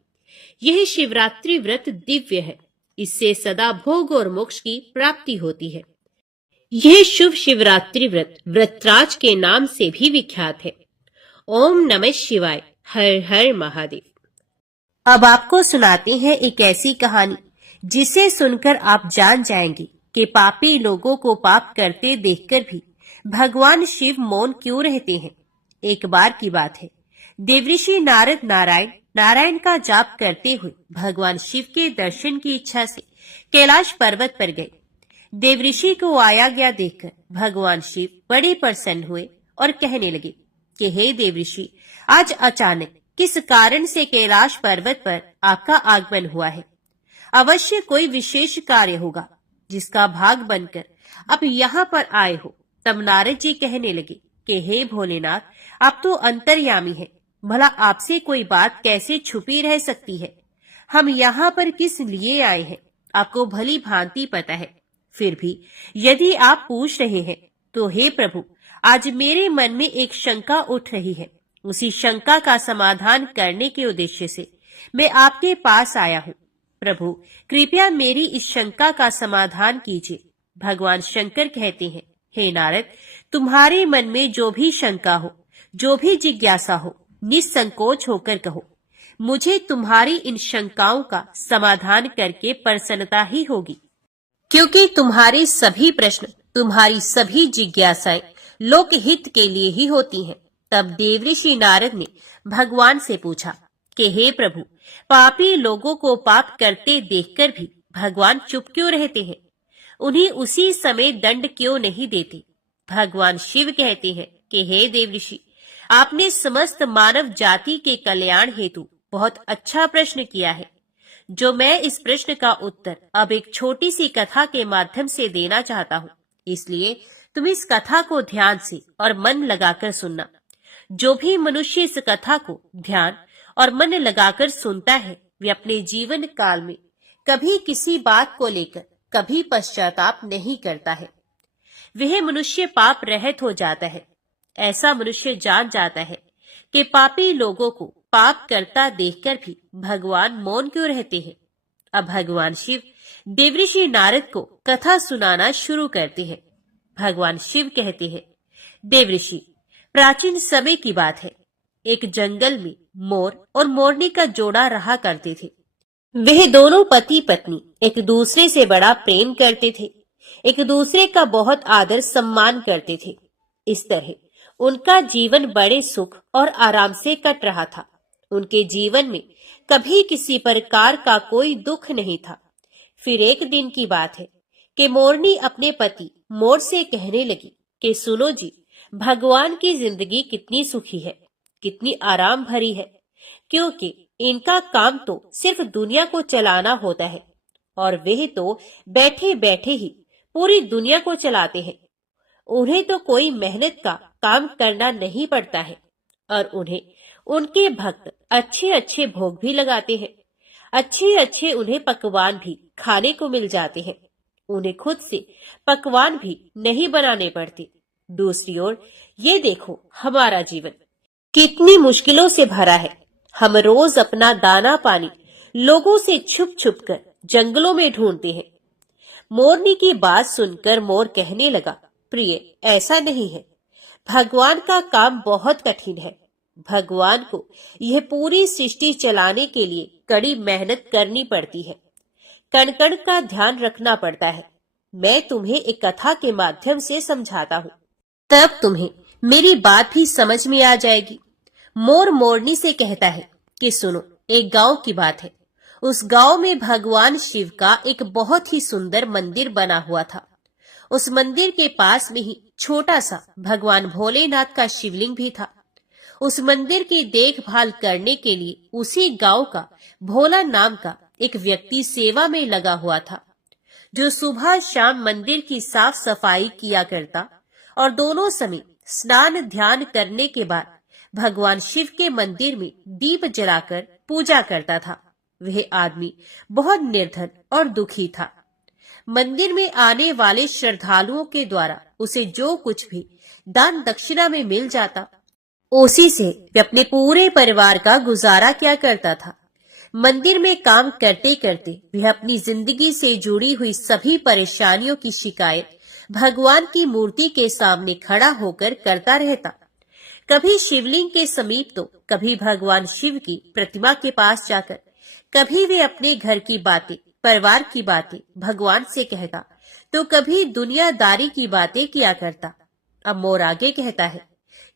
यह शिवरात्रि व्रत दिव्य है। इससे सदा भोग और मोक्ष की प्राप्ति होती है। यह शुभ शिवरात्रि व्रत व्रतराज के नाम से भी विख्यात है। ओम नमः शिवाय। हर हर महादेव। अब आपको सुनाते हैं एक ऐसी कहानी जिसे सुनकर आप जान जाएंगे कि पापी लोगों को पाप करते देखकर भी भगवान शिव मौन क्यों रहते हैं। एक बार की बात है, देवऋषि नारद नारायण का जाप करते हुए भगवान शिव के दर्शन की इच्छा से कैलाश पर्वत पर गए। देवऋषि को आया गया देखकर भगवान शिव बड़े प्रसन्न हुए और कहने लगे कि हे देवऋषि, आज अचानक किस कारण से कैलाश पर्वत पर आपका आगमन हुआ है? अवश्य कोई विशेष कार्य होगा जिसका भाग बनकर आप यहाँ पर आए हो। तब नारद जी कहने लगे कि हे भोलेनाथ, आप तो अंतर्यामी हैं, भला आपसे कोई बात कैसे छुपी रह सकती है? हम यहाँ पर किस लिए आए हैं आपको भली भांति पता है। फिर भी यदि आप पूछ रहे हैं तो हे प्रभु, आज मेरे मन में एक शंका उठ रही है। उसी शंका का समाधान करने के उद्देश्य से मैं आपके पास आया हूँ। प्रभु, कृपया मेरी इस शंका का समाधान कीजिए। भगवान शंकर कहते हैं, हे नारद, तुम्हारे मन में जो भी शंका हो, जो भी जिज्ञासा हो, निसंकोच होकर कहो। मुझे तुम्हारी इन शंकाओं का समाधान करके प्रसन्नता ही होगी, क्योंकि तुम्हारे सभी प्रश्न, तुम्हारी सभी जिज्ञासाएं लोकहित के लिए ही होती हैं। तब देवऋषि नारद ने भगवान से पूछा कि हे प्रभु, पापी लोगों को पाप करते देखकर भी भगवान चुप क्यों रहते हैं? उन्हें उसी समय दंड क्यों नहीं देते? भगवान शिव कहते हैं कि हे देवऋषि, आपने समस्त मानव जाति के कल्याण हेतु बहुत अच्छा प्रश्न किया है, जो मैं इस प्रश्न का उत्तर अब एक छोटी सी कथा के माध्यम से देना चाहता हूँ। इसलिए तुम इस कथा को ध्यान से और मन लगाकर सुनना। जो भी मनुष्य इस कथा को ध्यान और मन लगाकर सुनता है, वे अपने जीवन काल में कभी किसी बात को लेकर कभी पश्चाताप नहीं करता है। वह मनुष्य पाप रहित हो जाता है। ऐसा मनुष्य जान जाता है कि पापी लोगों को पाप करता देखकर भी भगवान मौन क्यों रहते हैं। अब भगवान शिव देवऋषि नारद को कथा सुनाना शुरू करते हैं। भगवान शिव कहते हैं, देवऋषि, प्राचीन समय की बात है। एक जंगल में मोर और मोरनी का जोड़ा रहा करते थे। वह दोनों पति पत्नी एक दूसरे से बड़ा प्रेम करते थे, एक दूसरे का बहुत आदर सम्मान करते थे। इस तरह उनका जीवन बड़े सुख और आराम से कट रहा था। उनके जीवन में कभी किसी प्रकार का कोई दुख नहीं था। फिर एक दिन की बात है कि मोरनी अपने पति मोर से कहने लगी कि सुनो जी, भगवान की जिंदगी कितनी सुखी है, कितनी आराम भरी है, क्योंकि इनका काम तो सिर्फ दुनिया को चलाना होता है और वे तो बैठे बैठे ही पूरी दुनिया को चलाते हैं। उन्हें तो कोई मेहनत का काम करना नहीं पड़ता है और उन्हें उनके भक्त अच्छे अच्छे भोग भी लगाते हैं। अच्छे अच्छे उन्हें पकवान भी खाने को मिल जाते हैं। उन्हें खुद से पकवान भी नहीं बनाने पड़ते। दूसरी ओर ये देखो, हमारा जीवन कितनी मुश्किलों से भरा है। हम रोज अपना दाना पानी लोगों से छुप छुप कर जंगलों में ढूंढते हैं। मोरनी की बात सुनकर मोर कहने लगा, प्रिय, ऐसा नहीं है। भगवान का काम बहुत कठिन है। भगवान को यह पूरी सृष्टि चलाने के लिए कड़ी मेहनत करनी पड़ती है। कण कण का ध्यान रखना पड़ता है। मैं तुम्हें एक कथा के माध्यम से समझाता हूँ, तब तुम्हें मेरी बात भी समझ में आ जाएगी। मोर मोरनी से कहता है कि सुनो, एक गांव की बात है। उस गांव में भगवान शिव का एक बहुत ही सुंदर मंदिर बना हुआ था। उस मंदिर के पास में ही छोटा सा भगवान भोलेनाथ का शिवलिंग भी था। उस मंदिर की देखभाल करने के लिए उसी गांव का भोला नाम का एक व्यक्ति सेवा में लगा हुआ था, जो सुबह शाम मंदिर की साफ सफाई किया करता और दोनों समय स्नान ध्यान करने के बाद भगवान शिव के मंदिर में दीप जलाकर पूजा करता था। वह आदमी बहुत निर्धन और दुखी था। मंदिर में आने वाले श्रद्धालुओं के द्वारा उसे जो कुछ भी दान दक्षिणा में मिल जाता, उसी से वे अपने पूरे परिवार का गुजारा किया करता था। मंदिर में काम करते करते वह अपनी जिंदगी से जुड़ी हुई सभी परेशानियों की शिकायत भगवान की मूर्ति के सामने खड़ा होकर करता रहता। कभी शिवलिंग के समीप तो कभी भगवान शिव की प्रतिमा के पास जाकर, कभी वे अपने घर की बातें, परिवार की बातें भगवान से कहता, तो कभी दुनियादारी की बातें किया करता। अब मोर आगे कहता है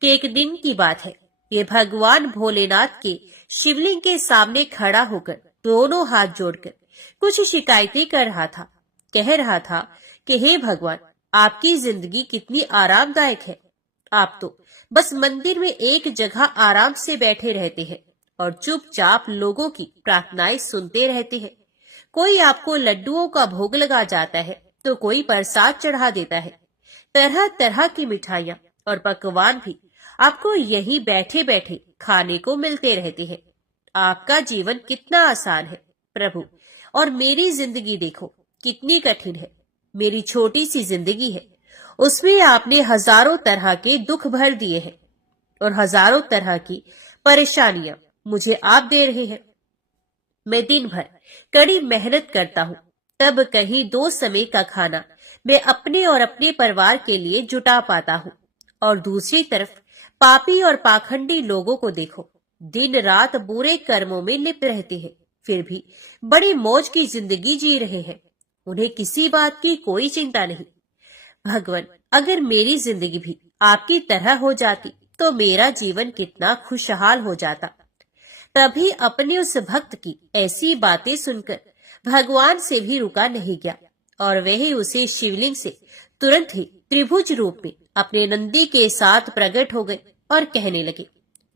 कि एक दिन की बात है, ये भगवान भोलेनाथ के शिवलिंग के सामने खड़ा होकर दोनों हाथ जोड़कर कुछ शिकायतें कर रहा था। कह रहा था कि हे भगवान, आपकी जिंदगी कितनी आरामदायक है। आप तो बस मंदिर में एक जगह आराम से बैठे रहते हैं और चुपचाप लोगों की प्रार्थनाएं सुनते रहते हैं। कोई आपको लड्डुओं का भोग लगा जाता है तो कोई प्रसाद चढ़ा देता है। तरह तरह की मिठाइयां और पकवान भी आपको यहीं बैठे बैठे खाने को मिलते रहते हैं। आपका जीवन कितना आसान है प्रभु, और मेरी जिंदगी देखो कितनी कठिन है। मेरी छोटी सी जिंदगी है, उसमें आपने हजारों तरह के दुख भर दिए हैं और हजारों तरह की परेशानियां मुझे आप दे रहे हैं। मैं दिन भर कड़ी मेहनत करता हूँ, तब कहीं 2 समय का खाना मैं अपने और अपने परिवार के लिए जुटा पाता हूँ। और दूसरी तरफ पापी और पाखंडी लोगों को देखो, दिन रात बुरे कर्मों में लिप्त रहते हैं, फिर भी बड़ी मौज की जिंदगी जी रहे हैं। उन्हें किसी बात की कोई चिंता नहीं। भगवान, अगर मेरी जिंदगी भी आपकी तरह हो जाती तो मेरा जीवन कितना खुशहाल हो जाता। तभी अपने उस भक्त की ऐसी बातें सुनकर भगवान से भी रुका नहीं गया और वह उसे शिवलिंग से तुरंत ही त्रिभुज रूप में अपने नंदी के साथ प्रकट हो गए और कहने लगे,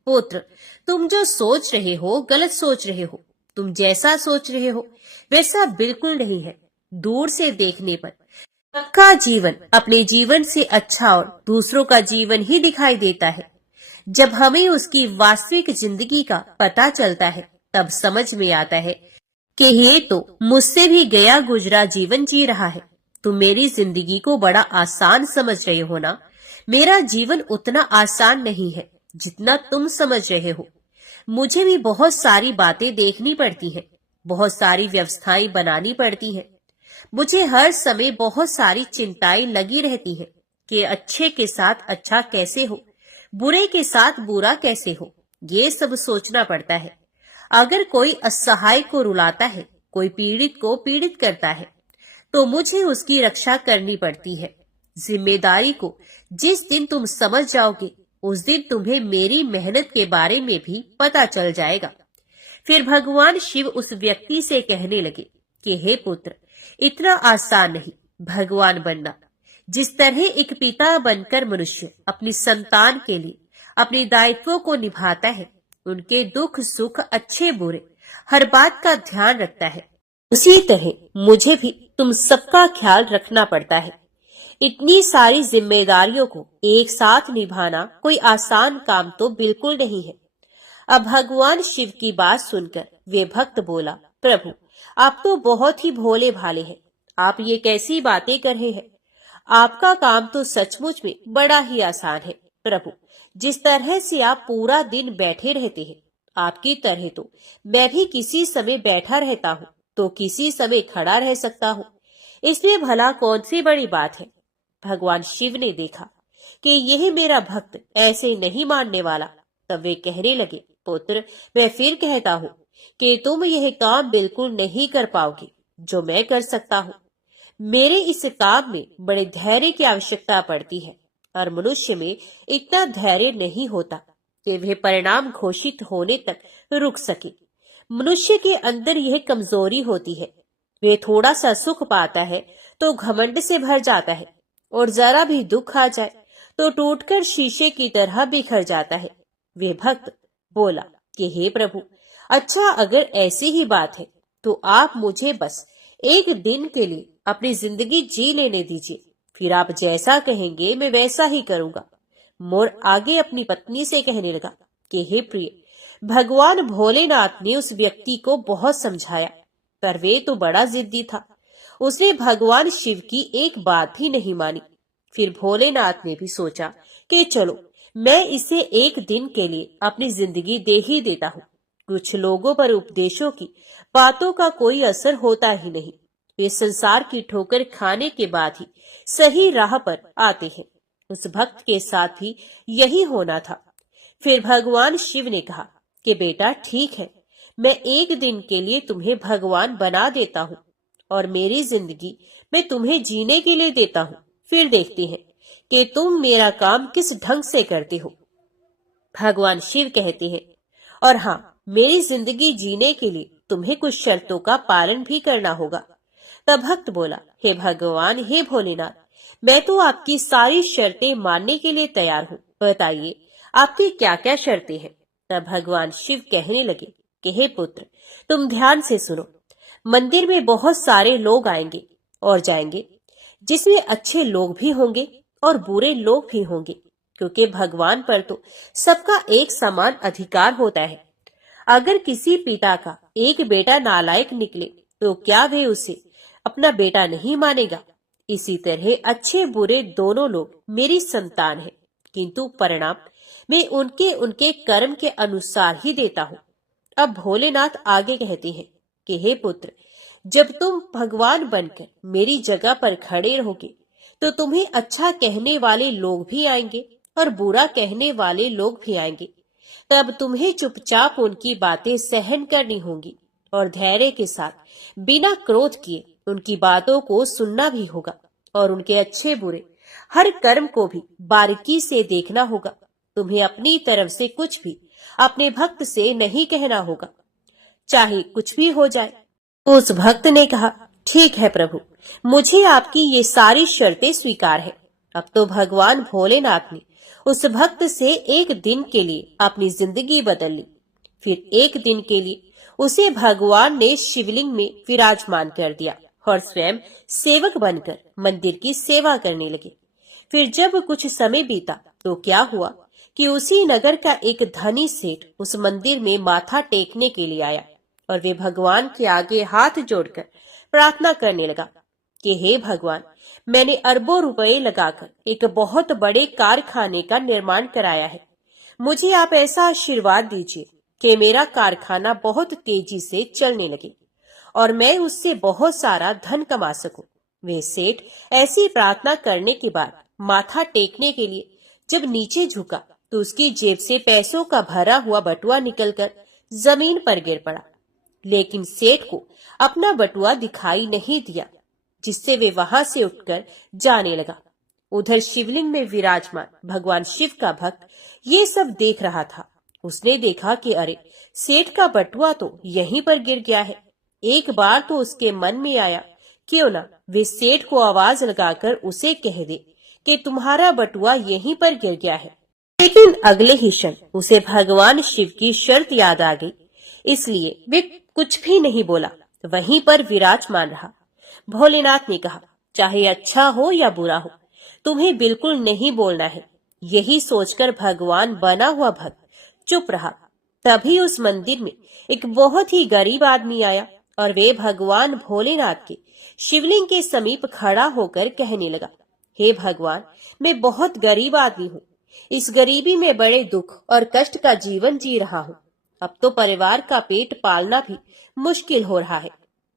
पुत्र, तुम जो सोच रहे हो गलत सोच रहे हो। तुम जैसा सोच रहे हो वैसा बिल्कुल नहीं है। दूर से देखने पर सबका जीवन अपने जीवन से अच्छा और दूसरों का जीवन ही दिखाई देता है। जब हमें उसकी वास्तविक जिंदगी का पता चलता है तब समझ में आता है कि ये तो मुझसे भी गया गुजरा जीवन जी रहा है। तुम मेरी जिंदगी को बड़ा आसान समझ रहे हो ना। मेरा जीवन उतना आसान नहीं है जितना तुम समझ रहे हो। मुझे भी बहुत सारी बातें देखनी पड़ती हैं, बहुत सारी व्यवस्थाएं बनानी पड़ती हैं। मुझे हर समय बहुत सारी चिंताएं लगी रहती हैं कि अच्छे के साथ अच्छा कैसे हो, बुरे के साथ बुरा कैसे हो। ये सब सोचना पड़ता है। अगर कोई असहाय को रुलाता है, कोई पीड़ित को पीड़ित करता है, तो मुझे उसकी रक्षा करनी पड़ती है। जिम्मेदारी को जिस दिन तुम समझ जाओगे उस दिन तुम्हें मेरी मेहनत के बारे में भी पता चल जाएगा। फिर भगवान शिव उस व्यक्ति से कहने लगे कि हे पुत्र, इतना आसान नहीं भगवान बनना। जिस तरह एक पिता बनकर मनुष्य अपनी संतान के लिए अपने दायित्वों को निभाता है, उनके दुख सुख अच्छे बुरे हर बात का ध्यान रखता है, उसी तरह मुझे भी तुम सबका ख्याल रखना पड़ता है। इतनी सारी जिम्मेदारियों को एक साथ निभाना कोई आसान काम तो बिल्कुल नहीं है। अब भगवान शिव की बात सुनकर वे भक्त बोला, प्रभु, आप तो बहुत ही भोले भाले हैं। आप ये कैसी बातें कर रहे हैं? आपका काम तो सचमुच में बड़ा ही आसान है प्रभु। जिस तरह से आप पूरा दिन बैठे रहते हैं, आपकी तरह तो मैं भी किसी समय बैठा रहता हूँ तो किसी समय खड़ा रह सकता हूँ। इसमें भला कौन सी बड़ी बात है? भगवान शिव ने देखा कि यह मेरा भक्त ऐसे नहीं मानने वाला, तब वे कहने लगे, पुत्र, मैं फिर कहता हूँ कि तुम यह काम बिल्कुल नहीं कर पाओगे जो मैं कर सकता हूँ। मेरे इस काम में बड़े धैर्य की आवश्यकता पड़ती है और मनुष्य में इतना धैर्य नहीं होता कि वह परिणाम घोषित होने तक रुक सके। मनुष्य के अंदर यह कमजोरी होती है। वे थोड़ा सा सुख पाता है तो घमंड से भर जाता है और जरा भी दुख आ जाए तो टूटकर शीशे की तरह बिखर जाता है। वे भक्त बोला कि हे प्रभु, अच्छा, अगर ऐसी ही बात है तो आप मुझे बस एक दिन के लिए अपनी जिंदगी जी लेने दीजिए, फिर आप जैसा कहेंगे मैं वैसा ही करूंगा। मोर आगे अपनी पत्नी से कहने लगा कि हे प्रिय, भगवान भोलेनाथ ने उस व्यक्ति को बहुत समझाया, पर वे तो बड़ा जिद्दी था। उसने भगवान शिव की एक बात भी नहीं मानी। फिर भोलेनाथ ने भी सोचा कि चलो मैं इसे एक दिन के लिए अपनी जिंदगी दे ही देता हूँ। कुछ लोगों पर उपदेशों की बातों का कोई असर होता ही नहीं। वे संसार की ठोकर खाने के बाद ही सही राह पर आते हैं। उस भक्त के साथ भी यही होना था। फिर भगवान शिव ने कहा कि बेटा ठीक है, मैं एक दिन के लिए तुम्हें भगवान बना देता हूँ और मेरी जिंदगी मैं तुम्हें जीने के लिए देता हूँ। फिर देखते हैं कि तुम मेरा काम किस ढंग से करते हो। भगवान शिव कहते हैं, और हाँ, मेरी जिंदगी जीने के लिए तुम्हें कुछ शर्तों का पालन भी करना होगा। तब भक्त बोला, हे भगवान, हे भोलेनाथ, मैं तो आपकी सारी शर्तें मानने के लिए तैयार हूँ। बताइए आपकी क्या क्या शर्तें हैं। तब भगवान शिव कहने लगे कि हे पुत्र, तुम ध्यान से सुनो। मंदिर में बहुत सारे लोग आएंगे और जाएंगे, जिसमें अच्छे लोग भी होंगे और बुरे लोग भी होंगे, क्योंकि भगवान पर तो सबका एक समान अधिकार होता है। अगर किसी पिता का एक बेटा नालायक निकले तो क्या वे उसे अपना बेटा नहीं मानेगा? इसी तरह अच्छे बुरे दोनों लोग मेरी संतान हैं, किंतु परिणाम मैं उनके उनके कर्म के अनुसार ही देता हूँ। अब भोलेनाथ आगे कहते हैं कि हे पुत्र, जब तुम भगवान बनकर मेरी जगह पर खड़े रहोगे तो तुम्हें अच्छा कहने वाले लोग भी आएंगे और बुरा कहने वाले लोग भी आएंगे। तब तुम्हें चुपचाप उनकी बातें सहन करनी होंगी और धैर्य के साथ बिना क्रोध किए उनकी बातों को सुनना भी होगा और उनके अच्छे बुरे हर कर्म को भी बारीकी से देखना होगा। तुम्हें अपनी तरफ से कुछ भी अपने भक्त से नहीं कहना होगा, चाहे कुछ भी हो जाए। उस भक्त ने कहा, ठीक है प्रभु, मुझे आपकी ये सारी शर्तें स्वीकार है। अब तो भगवान भोलेनाथ ने उस भक्त से एक दिन के लिए अपनी जिंदगी बदल ली। फिर एक दिन के लिए उसे भगवान ने शिवलिंग में विराजमान कर दिया और स्वयं सेवक बनकर मंदिर की सेवा करने लगे। फिर जब कुछ समय बीता तो क्या हुआ कि उसी नगर का एक धनी सेठ उस मंदिर में माथा टेकने के लिए आया और वे भगवान के आगे हाथ जोड़कर प्रार्थना करने लगा कि हे भगवान, मैंने अरबों रुपए लगाकर एक बहुत बड़े कारखाने का निर्माण कराया है। मुझे आप ऐसा आशीर्वाद दीजिए कि मेरा कारखाना बहुत तेजी से चलने लगे और मैं उससे बहुत सारा धन कमा सकूं। वे सेठ ऐसी प्रार्थना करने के बाद माथा टेकने के लिए जब नीचे झुका तो उसकी जेब से पैसों का भरा हुआ बटुआ निकलकर जमीन पर गिर पड़ा। लेकिन सेठ को अपना बटुआ दिखाई नहीं दिया, जिससे वे वहां से उठकर जाने लगा। उधर शिवलिंग में विराजमान भगवान शिव का भक्त ये सब देख रहा था। उसने देखा कि अरे, सेठ का बटुआ तो यहीं पर गिर गया है। एक बार तो उसके मन में आया, क्यों ना वे सेठ को आवाज लगाकर उसे कह दे कि तुम्हारा बटुआ यहीं पर गिर गया है। लेकिन अगले ही क्षण उसे भगवान शिव की शर्त याद आ गई, इसलिए वे कुछ भी नहीं बोला, वहीं पर विराजमान रहा। भोलेनाथ ने कहा, चाहे अच्छा हो या बुरा हो, तुम्हें बिल्कुल नहीं बोलना है। यही सोचकर भगवान बना हुआ भक्त चुप रहा। तभी उस मंदिर में एक बहुत ही गरीब आदमी आया और वे भगवान भोलेनाथ के शिवलिंग के समीप खड़ा होकर कहने लगा, हे भगवान, मैं बहुत गरीब आदमी हूँ। इस गरीबी में बड़े दुख और कष्ट का जीवन जी रहा हूँ। अब तो परिवार का पेट पालना भी मुश्किल हो रहा है।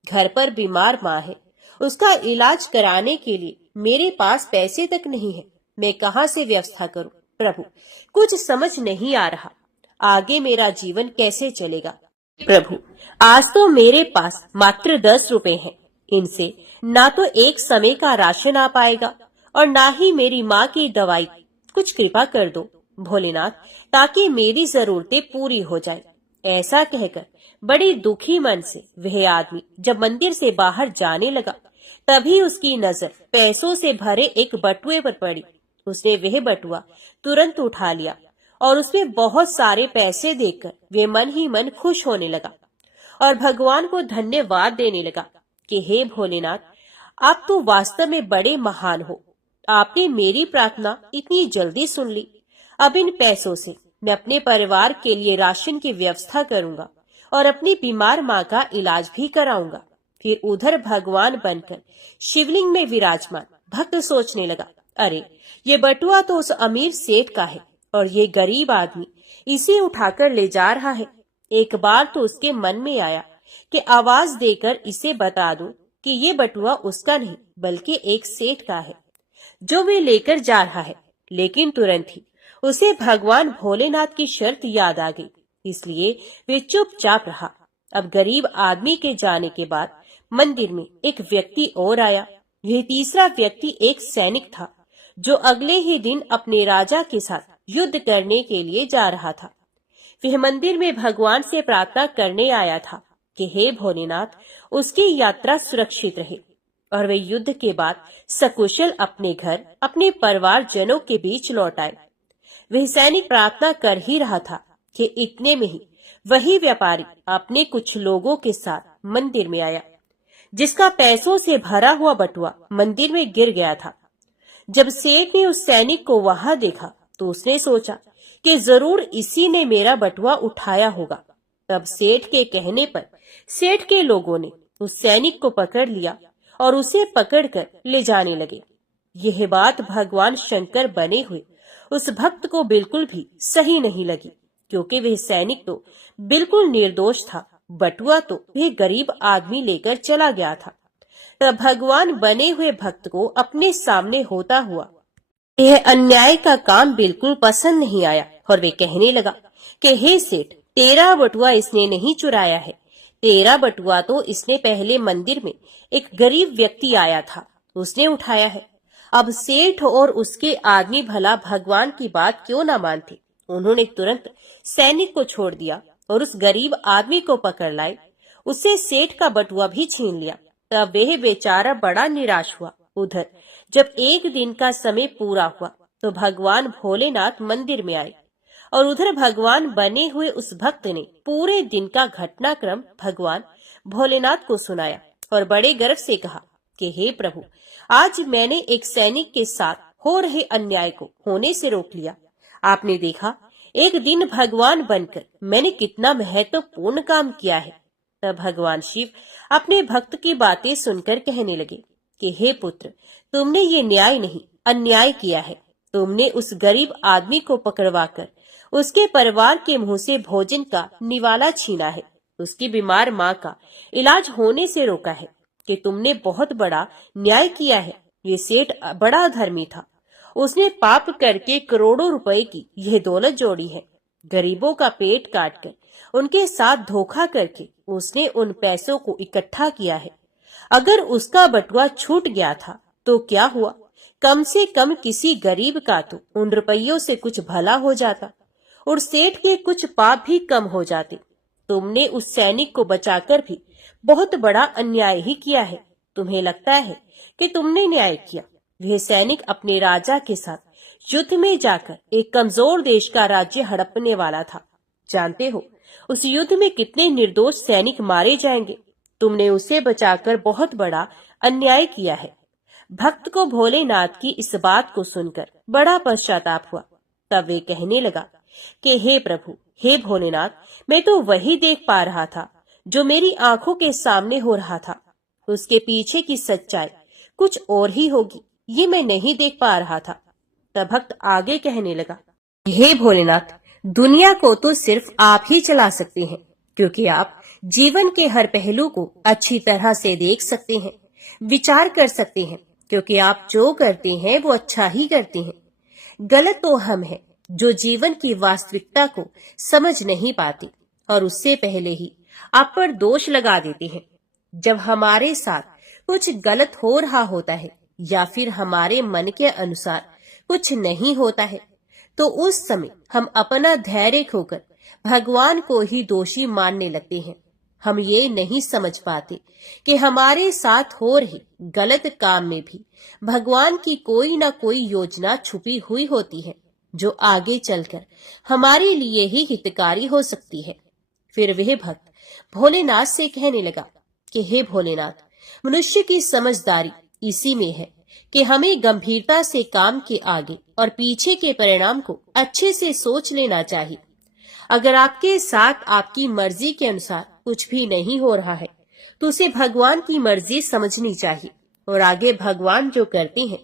घर पर बीमार माँ है, उसका इलाज कराने के लिए मेरे पास पैसे तक नहीं है। मैं कहाँ से व्यवस्था करूं? प्रभु, कुछ समझ नहीं आ रहा। आगे मेरा जीवन कैसे चलेगा? प्रभु, आज तो मेरे पास मात्र 10 रुपए हैं। इनसे ना तो एक समय का राशन आ पाएगा और ना ही मेरी माँ की दवाई। कुछ कृपा कर दो भोलेनाथ, ताकि मेरी जरूरतें पूरी हो जाए। ऐसा कहकर बड़े दुखी मन से वह आदमी जब मंदिर से बाहर जाने लगा, तभी उसकी नजर पैसों से भरे एक बटुए पर पड़ी। उसने वह बटुआ तुरंत उठा लिया और उसमें बहुत सारे पैसे देखकर वे मन ही मन खुश होने लगा और भगवान को धन्यवाद देने लगा कि हे भोलेनाथ, आप तो वास्तव में बड़े महान हो। आपने मेरी प्रार्थना इतनी जल्दी सुन ली। अब इन पैसों से मैं अपने परिवार के लिए राशन की व्यवस्था करूंगा और अपनी बीमार माँ का इलाज भी कराऊंगा। फिर उधर भगवान बनकर शिवलिंग में विराजमान भक्त सोचने लगा, अरे ये बटुआ तो उस अमीर सेठ का है और ये गरीब आदमी इसे उठाकर ले जा रहा है। एक बार तो उसके मन में आया कि आवाज देकर इसे बता दूं कि ये बटुआ उसका नहीं बल्कि एक सेठ का है जो वे लेकर जा रहा है। लेकिन तुरंत ही उसे भगवान भोलेनाथ की शर्त याद आ गई, इसलिए वे चुपचाप रहा। अब गरीब आदमी के जाने के बाद मंदिर में एक व्यक्ति और आया। यह तीसरा व्यक्ति एक सैनिक था जो अगले ही दिन अपने राजा के साथ युद्ध करने के लिए जा रहा था। वह मंदिर में भगवान से प्रार्थना करने आया था कि हे भोलेनाथ, उसकी यात्रा सुरक्षित रहे और वे युद्ध के बाद सकुशल अपने घर अपने परिवार जनों के बीच लौट आए। वह सैनिक प्रार्थना कर ही रहा था कि इतने में ही वही व्यापारी अपने कुछ लोगों के साथ मंदिर में आया, जिसका पैसों से भरा हुआ बटुआ मंदिर में गिर गया था। जब सेठ ने उस सैनिक को वहां देखा तो उसने सोचा कि जरूर इसी ने मेरा बटुआ उठाया होगा। तब सेठ के कहने पर सेठ के लोगों ने उस सैनिक को पकड़ लिया और उसे पकड़कर ले जाने लगे। यह बात भगवान शंकर बने हुए उस भक्त को बिल्कुल भी सही नहीं लगी, क्योंकि वह सैनिक तो बिल्कुल निर्दोष था। बटुआ तो वह गरीब आदमी लेकर चला गया था। तब भगवान बने हुए भक्त को अपने सामने होता हुआ यह अन्याय का काम बिल्कुल पसंद नहीं आया और वे कहने लगा कि हे सेठ, तेरा बटुआ इसने नहीं चुराया है। तेरा बटुआ तो इसने पहले मंदिर में एक गरीब व्यक्ति आया था, उसने उठाया है। अब सेठ और उसके आदमी भला भगवान की बात क्यों न मानते। उन्होंने तुरंत सैनिक को छोड़ दिया और उस गरीब आदमी को पकड़ लाए। उससे सेठ का बटुआ भी छीन लिया। तब वह बेचारा बड़ा निराश हुआ। उधर जब एक दिन का समय पूरा हुआ तो भगवान भोलेनाथ मंदिर में आए और उधर भगवान बने हुए उस भक्त ने पूरे दिन का घटनाक्रम भगवान भोलेनाथ को सुनाया और बड़े गर्व से कहा कि हे प्रभु, आज मैंने एक सैनिक के साथ हो रहे अन्याय को होने से रोक लिया। आपने देखा, एक दिन भगवान बनकर मैंने कितना महत्वपूर्ण काम किया है। तब भगवान शिव अपने भक्त की बातें सुनकर कहने लगे कि हे पुत्र, तुमने ये न्याय नहीं अन्याय किया है। तुमने उस गरीब आदमी को पकड़वाकर उसके परिवार के मुंह से भोजन का निवाला छीना है। उसकी बीमार माँ का इलाज होने से रोका है कि तुमने बहुत बड़ा न्याय किया है। ये सेठ बड़ा धर्मी था। उसने पाप करके करोड़ों रुपए की यह दौलत जोड़ी है। गरीबों का पेट काटकर उनके साथ धोखा करके उसने उन पैसों को इकट्ठा किया है। अगर उसका बटुआ छूट गया था तो क्या हुआ, कम से कम किसी गरीब का तो उन रुपयों से कुछ भला हो जाता और सेठ के कुछ पाप भी कम हो जाते। तुमने उस सैनिक को बचाकर भी बहुत बड़ा अन्याय ही किया है। तुम्हें लगता है कि तुमने न्याय किया। वह सैनिक अपने राजा के साथ युद्ध में जाकर एक कमजोर देश का राज्य हड़पने वाला था। जानते हो उस युद्ध में कितने निर्दोष सैनिक मारे जाएंगे। तुमने उसे बचाकर बहुत बड़ा अन्याय किया है। भक्त को भोलेनाथ की इस बात को सुनकर बड़ा पश्चाताप हुआ। तब वे कहने लगा कि हे प्रभु, हे भोलेनाथ, मैं तो वही देख पा रहा था जो मेरी आंखों के सामने हो रहा था। उसके पीछे की सच्चाई कुछ और ही होगी, ये मैं नहीं देख पा रहा था। तब भक्त आगे कहने लगा, हे भोलेनाथ, दुनिया को तो सिर्फ आप ही चला सकते हैं, क्योंकि आप जीवन के हर पहलू को अच्छी तरह से देख सकते हैं, विचार कर सकते हैं, क्योंकि आप जो करते हैं वो अच्छा ही करते हैं। गलत तो हम हैं जो जीवन की वास्तविकता को समझ नहीं पाते और उससे पहले ही आप पर दोष लगा देते हैं। जब हमारे साथ कुछ गलत हो रहा होता है या फिर हमारे मन के अनुसार कुछ नहीं होता है तो उस समय हम अपना धैर्य खोकर भगवान को ही दोषी मानने लगते हैं। हम ये नहीं समझ पाते कि हमारे साथ हो रहे गलत काम में भी भगवान की कोई ना कोई योजना छुपी हुई होती है जो आगे चलकर हमारे लिए ही हितकारी हो सकती है। फिर वह भक्त भोलेनाथ से कहने लगा कि हे भोलेनाथ, मनुष्य की समझदारी इसी में है कि हमें गंभीरता से काम के आगे और पीछे के परिणाम को अच्छे से सोच लेना चाहिए। अगर आपके साथ आपकी मर्जी के अनुसार कुछ भी नहीं हो रहा है तो उसे भगवान की मर्जी समझनी चाहिए और आगे भगवान जो करते हैं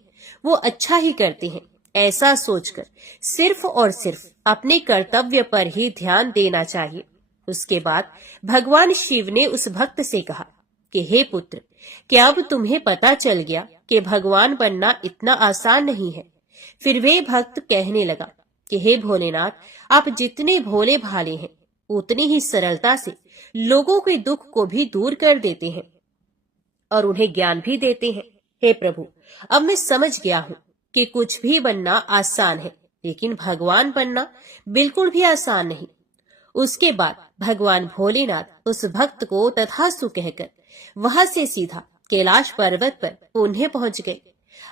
वो अच्छा ही करते हैं ऐसा सोचकर सिर्फ और सिर्फ अपने कर्तव्य पर ही ध्यान देना चाहिए। उसके बाद भगवान शिव ने उस भक्त से कहा कि हे पुत्र, क्या अब तुम्हें पता चल गया कि भगवान बनना इतना आसान नहीं है? फिर वे भक्त कहने लगा कि हे भोलेनाथ, आप जितने भोले भाले हैं उतनी ही सरलता से लोगों के दुख को भी दूर कर देते हैं और उन्हें ज्ञान भी देते हैं। हे प्रभु, अब मैं समझ गया हूँ कि कुछ भी बनना आसान है, लेकिन भगवान बनना बिल्कुल भी आसान नहीं। उसके बाद भगवान भोलेनाथ उस भक्त को तथास्तु कहकर वहां से सीधा कैलाश पर्वत पर पुनः पहुंच गए।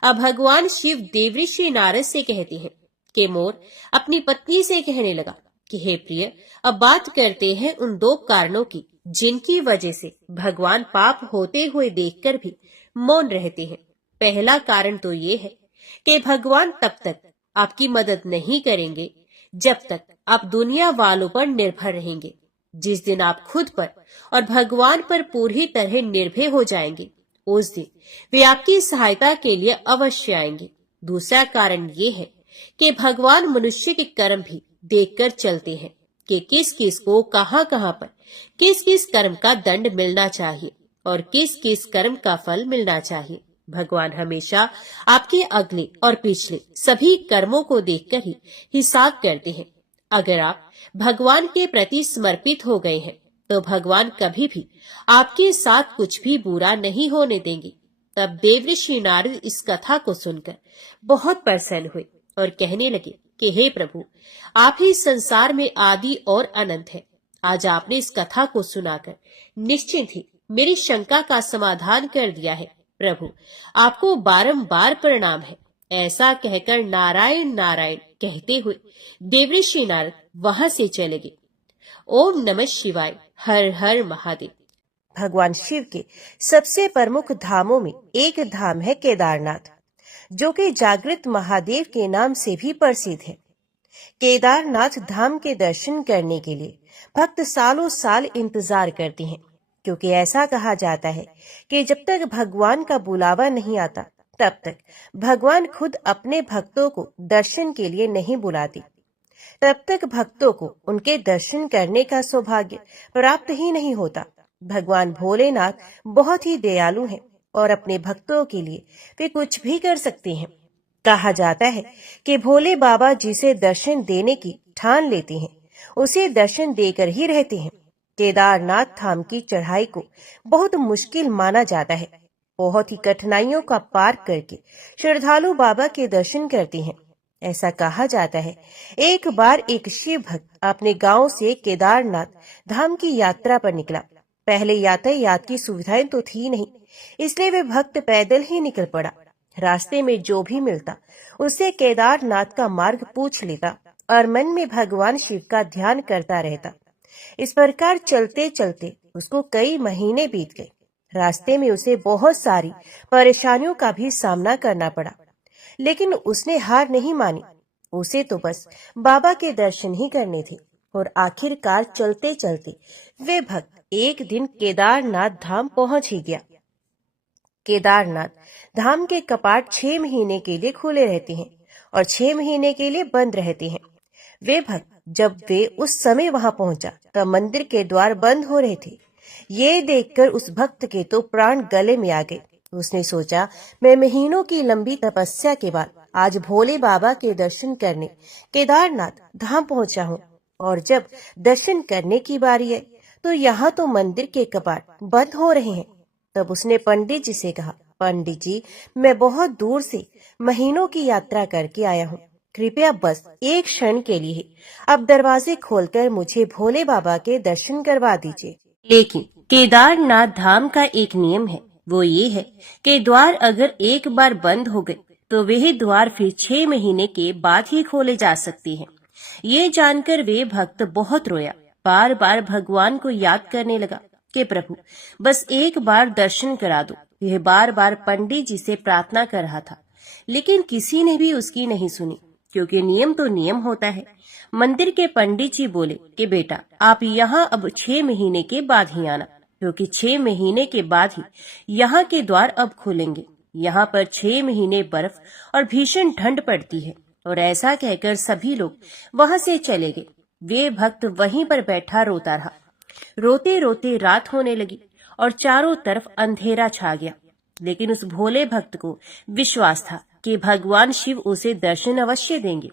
अब भगवान शिव देवऋषि नारद से कहते हैं कि मोर अपनी पत्नी से कहने लगा कि हे प्रिय, अब बात करते हैं उन दो कारणों की जिनकी वजह से भगवान पाप होते हुए देखकर भी मौन रहते हैं। पहला कारण तो ये है कि भगवान तब तक आपकी मदद नहीं करेंगे जब तक आप दुनिया वालों पर निर्भर रहेंगे। जिस दिन आप खुद पर और भगवान पर पूरी तरह निर्भय हो जाएंगे, उस दिन वे आपकी सहायता के लिए अवश्य आएंगे। दूसरा कारण ये है कि भगवान मनुष्य के कर्म भी देखकर चलते हैं कि किस किस को कहां कहां पर किस किस कर्म का दंड मिलना चाहिए और किस किस कर्म का फल मिलना चाहिए। भगवान हमेशा आपके अगले और पिछले सभी कर्मों को देखकर ही हिसाब करते हैं। अगर आप भगवान के प्रति समर्पित हो गए हैं तो भगवान कभी भी आपके साथ कुछ भी बुरा नहीं होने देंगे। तब देवऋषि नारद इस कथा को सुनकर बहुत प्रसन्न हुए और कहने लगे कि हे प्रभु, आप ही संसार में आदि और अनंत है। आज आपने इस कथा को सुनाकर निश्चित ही मेरी शंका का समाधान कर दिया है। प्रभु, आपको बारंबार प्रणाम है। ऐसा कहकर नारायण नारायण कहते हुए देवऋषि नारद वहां से चले गए। ओम नमः शिवाय, हर हर महादेव। भगवान शिव के सबसे प्रमुख धामों में एक धाम है केदारनाथ, जो कि जागृत महादेव के नाम से भी प्रसिद्ध है। केदारनाथ धाम के दर्शन करने के लिए भक्त सालों साल इंतजार करते हैं, क्योंकि ऐसा कहा जाता है कि जब तक भगवान का बुलावा नहीं आता तब तक भगवान खुद अपने भक्तों को दर्शन के लिए नहीं बुलाते। तब तक भक्तों को उनके दर्शन करने का सौभाग्य प्राप्त ही नहीं होता। भगवान भोलेनाथ बहुत ही दयालु हैं और अपने भक्तों के लिए वे कुछ भी कर सकते हैं। कहा जाता है कि भोले बाबा जिसे दर्शन देने की ठान लेते हैं उसे दर्शन देकर ही रहते हैं। केदारनाथ धाम की चढ़ाई को बहुत मुश्किल माना जाता है। बहुत ही कठिनाइयों का पार करके श्रद्धालु बाबा के दर्शन करते हैं। ऐसा कहा जाता है, एक बार एक शिव भक्त अपने गांव से केदारनाथ धाम की यात्रा पर निकला। पहले यातायात की सुविधाएं तो थी नहीं, इसलिए वे भक्त पैदल ही निकल पड़ा। रास्ते में जो भी मिलता उससे केदारनाथ का मार्ग पूछ लेता और मन में भगवान शिव का ध्यान करता रहता। इस प्रकार चलते चलते उसको कई महीने बीत गए। रास्ते में उसे बहुत सारी परेशानियों का भी सामना करना पड़ा, लेकिन उसने हार नहीं मानी। उसे तो बस बाबा के दर्शन ही करने थे और आखिरकार चलते चलते वे भक्त एक दिन केदारनाथ धाम पहुंच ही गया। केदारनाथ धाम के कपाट 6 महीने के लिए खुले रहते हैं और 6 महीने के लिए बंद रहते हैं। वे भक्त जब वे उस समय वहां पहुंचा तब मंदिर के द्वार बंद हो रहे थे। ये देखकर उस भक्त के तो प्राण गले में आ गए। उसने सोचा, मैं महीनों की लंबी तपस्या के बाद आज भोले बाबा के दर्शन करने केदारनाथ धाम पहुंचा हूँ, और जब दर्शन करने की बारी आई तो यहाँ तो मंदिर के कपाट बंद हो रहे हैं। तब उसने पंडित जी से कहा, पंडित जी, मैं बहुत दूर से महीनों की यात्रा करके आया हूँ, कृपया बस एक क्षण के लिए अब दरवाजे खोलकर मुझे भोले बाबा के दर्शन करवा दीजिए। लेकिन केदारनाथ धाम का एक नियम है, वो ये है कि द्वार अगर एक बार बंद हो गए तो वही द्वार फिर 6 महीने के बाद ही खोले जा सकते हैं। ये जानकर वे भक्त बहुत रोया, बार बार भगवान को याद करने लगा कि प्रभु बस एक बार दर्शन करा दो। यह बार बार पंडित जी से प्रार्थना कर रहा था, लेकिन किसी ने भी उसकी नहीं सुनी, क्योंकि नियम तो नियम होता है। मंदिर के पंडित जी बोले कि बेटा, आप यहाँ अब 6 महीने के बाद ही आना। क्योंकि 6 महीने के बाद ही यहाँ के द्वार अब खुलेंगे। यहाँ पर 6 महीने बर्फ और भीषण ठंड पड़ती है। और ऐसा कहकर सभी लोग वहां से चले गए। वे भक्त वहीं पर बैठा रोता रहा। रोते रोते रात होने लगी और चारों तरफ अंधेरा छा गया। लेकिन उस भोले भक्त को विश्वास था कि भगवान शिव उसे दर्शन अवश्य देंगे,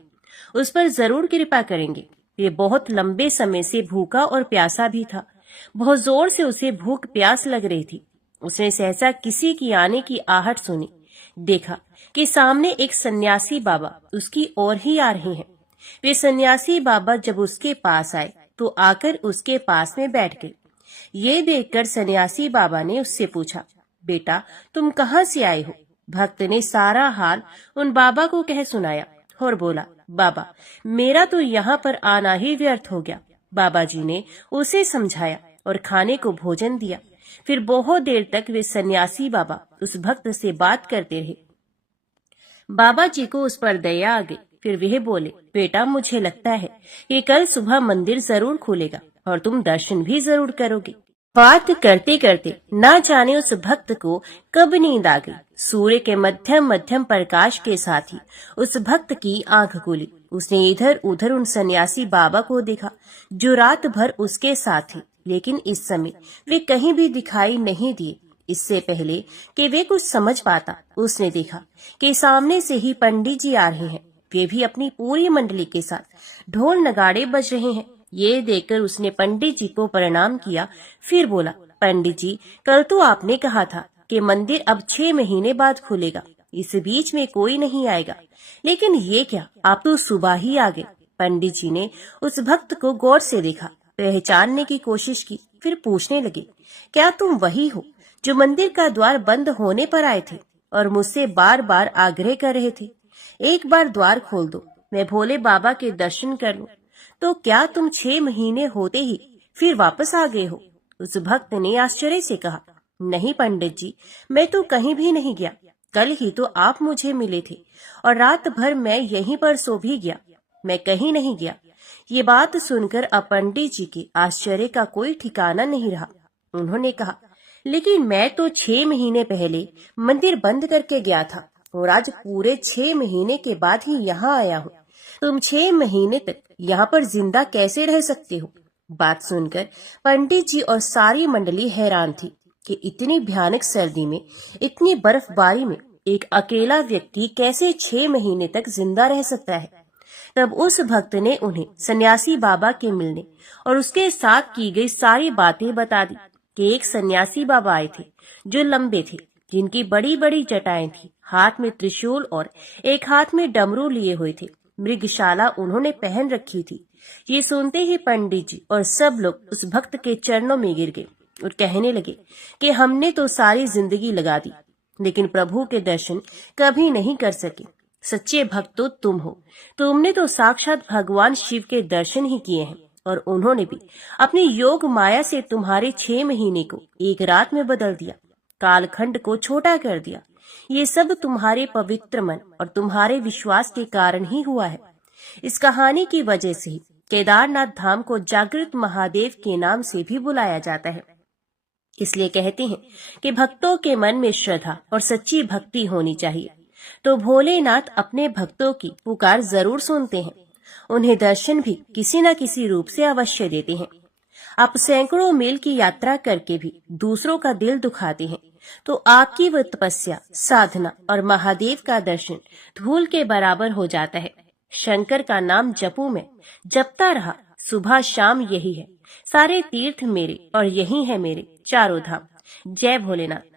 उस पर जरूर कृपा करेंगे। ये बहुत लंबे समय से भूखा और प्यासा भी था। बहुत जोर से उसे भूख प्यास लग रही थी। उसने सहसा किसी की आने की आहट सुनी। देखा कि सामने एक सन्यासी बाबा उसकी ओर ही आ रहे हैं। वे सन्यासी बाबा जब उसके पास आए तो आकर उसके पास में बैठ गए। ये देखकर सन्यासी बाबा ने उससे पूछा, बेटा तुम कहाँ से आए हो? भक्त ने सारा हाल उन बाबा को कह सुनाया और बोला, बाबा मेरा तो यहाँ पर आना ही व्यर्थ हो गया। बाबा जी ने उसे समझाया और खाने को भोजन दिया। फिर बहुत देर तक वे सन्यासी बाबा उस भक्त से बात करते रहे। बाबा जी को उस पर दया आ गई। फिर वह बोले, बेटा मुझे लगता है कि कल सुबह मंदिर जरूर खुलेगा और तुम दर्शन भी जरूर करोगे। बात करते करते ना जाने उस भक्त को कब नींद आ गई। सूर्य के मध्यम मध्यम प्रकाश के साथ ही उस भक्त की आंख खुली। उसने इधर उधर उन सन्यासी बाबा को देखा जो रात भर उसके साथ थे, लेकिन इस समय वे कहीं भी दिखाई नहीं दिए। इससे पहले कि वे कुछ समझ पाता, उसने देखा कि सामने से ही पंडित जी आ रहे हैं। वे भी अपनी पूरी मंडली के साथ ढोल नगाड़े बज रहे हैं। ये देखकर उसने पंडित जी को प्रणाम किया। फिर बोला, पंडित जी कल तो आपने कहा था कि मंदिर अब 6 महीने बाद खुलेगा, इस बीच में कोई नहीं आएगा, लेकिन ये क्या, आप तो सुबह ही आ गए। पंडित जी ने उस भक्त को गौर से देखा, पहचानने की कोशिश की। फिर पूछने लगे, क्या तुम वही हो जो मंदिर का द्वार बंद होने पर आए थे और मुझसे बार बार आग्रह कर रहे थे, एक बार द्वार खोल दो, मैं भोले बाबा के दर्शन कर लूं। तो क्या तुम 6 महीने होते ही फिर वापस आ गए हो? उस भक्त ने आश्चर्य से कहा, नहीं पंडित जी, मैं तो कहीं भी नहीं गया। कल ही तो आप मुझे मिले थे और रात भर मैं यहीं पर सो भी गया, मैं कहीं नहीं गया। ये बात सुनकर अब पंडित जी के आश्चर्य का कोई ठिकाना नहीं रहा। उन्होंने कहा, लेकिन मैं तो 6 महीने पहले मंदिर बंद करके गया था और आज पूरे 6 महीने के बाद ही यहाँ आया हूँ। तुम 6 महीने तक यहाँ पर जिंदा कैसे रह सकते हो? बात सुनकर पंडित जी और सारी मंडली हैरान थी कि इतनी भयानक सर्दी में, इतनी बर्फबारी में एक अकेला व्यक्ति कैसे 6 महीने तक जिंदा रह सकता है। तब उस भक्त ने उन्हें सन्यासी बाबा के मिलने और उसके साथ की गई सारी बातें बता दी कि एक सन्यासी बाबा आए थे जो लंबे थे, जिनकी बड़ी बड़ी जटाएं थी, हाथ में त्रिशूल और एक हाथ में डमरू लिए हुए थे। मृगशाला उन्होंने पहन रखी थी। ये सुनते ही पंडित जी और सब लोग उस भक्त के चरणों में गिर गए और कहने लगे कि हमने तो सारी जिंदगी लगा दी, लेकिन प्रभु के दर्शन कभी नहीं कर सके। सच्चे भक्त तो तुम हो। तुमने तो साक्षात भगवान शिव के दर्शन ही किए हैं और उन्होंने भी अपनी योग माया से तुम्हारे 6 महीने को एक रात में बदल दिया, कालखंड को छोटा कर दिया। ये सब तुम्हारे पवित्र मन और तुम्हारे विश्वास के कारण ही हुआ है। इस कहानी की वजह से ही केदारनाथ धाम को जागृत महादेव के नाम से भी बुलाया जाता है। इसलिए कहते हैं कि भक्तों के मन में श्रद्धा और सच्ची भक्ति होनी चाहिए, तो भोलेनाथ अपने भक्तों की पुकार जरूर सुनते हैं। उन्हें दर्शन भी किसी न किसी रूप से अवश्य देते हैं। आप सैकड़ों मील की यात्रा करके भी दूसरों का दिल दुखाते हैं, तो आपकी वह तपस्या, साधना और महादेव का दर्शन धूल के बराबर हो जाता है। शंकर का नाम जपूं मैं, जपता रहा सुबह शाम यही है। सारे तीर्थ मेरे और यही है मेरे चारों धाम। जय भोलेनाथ।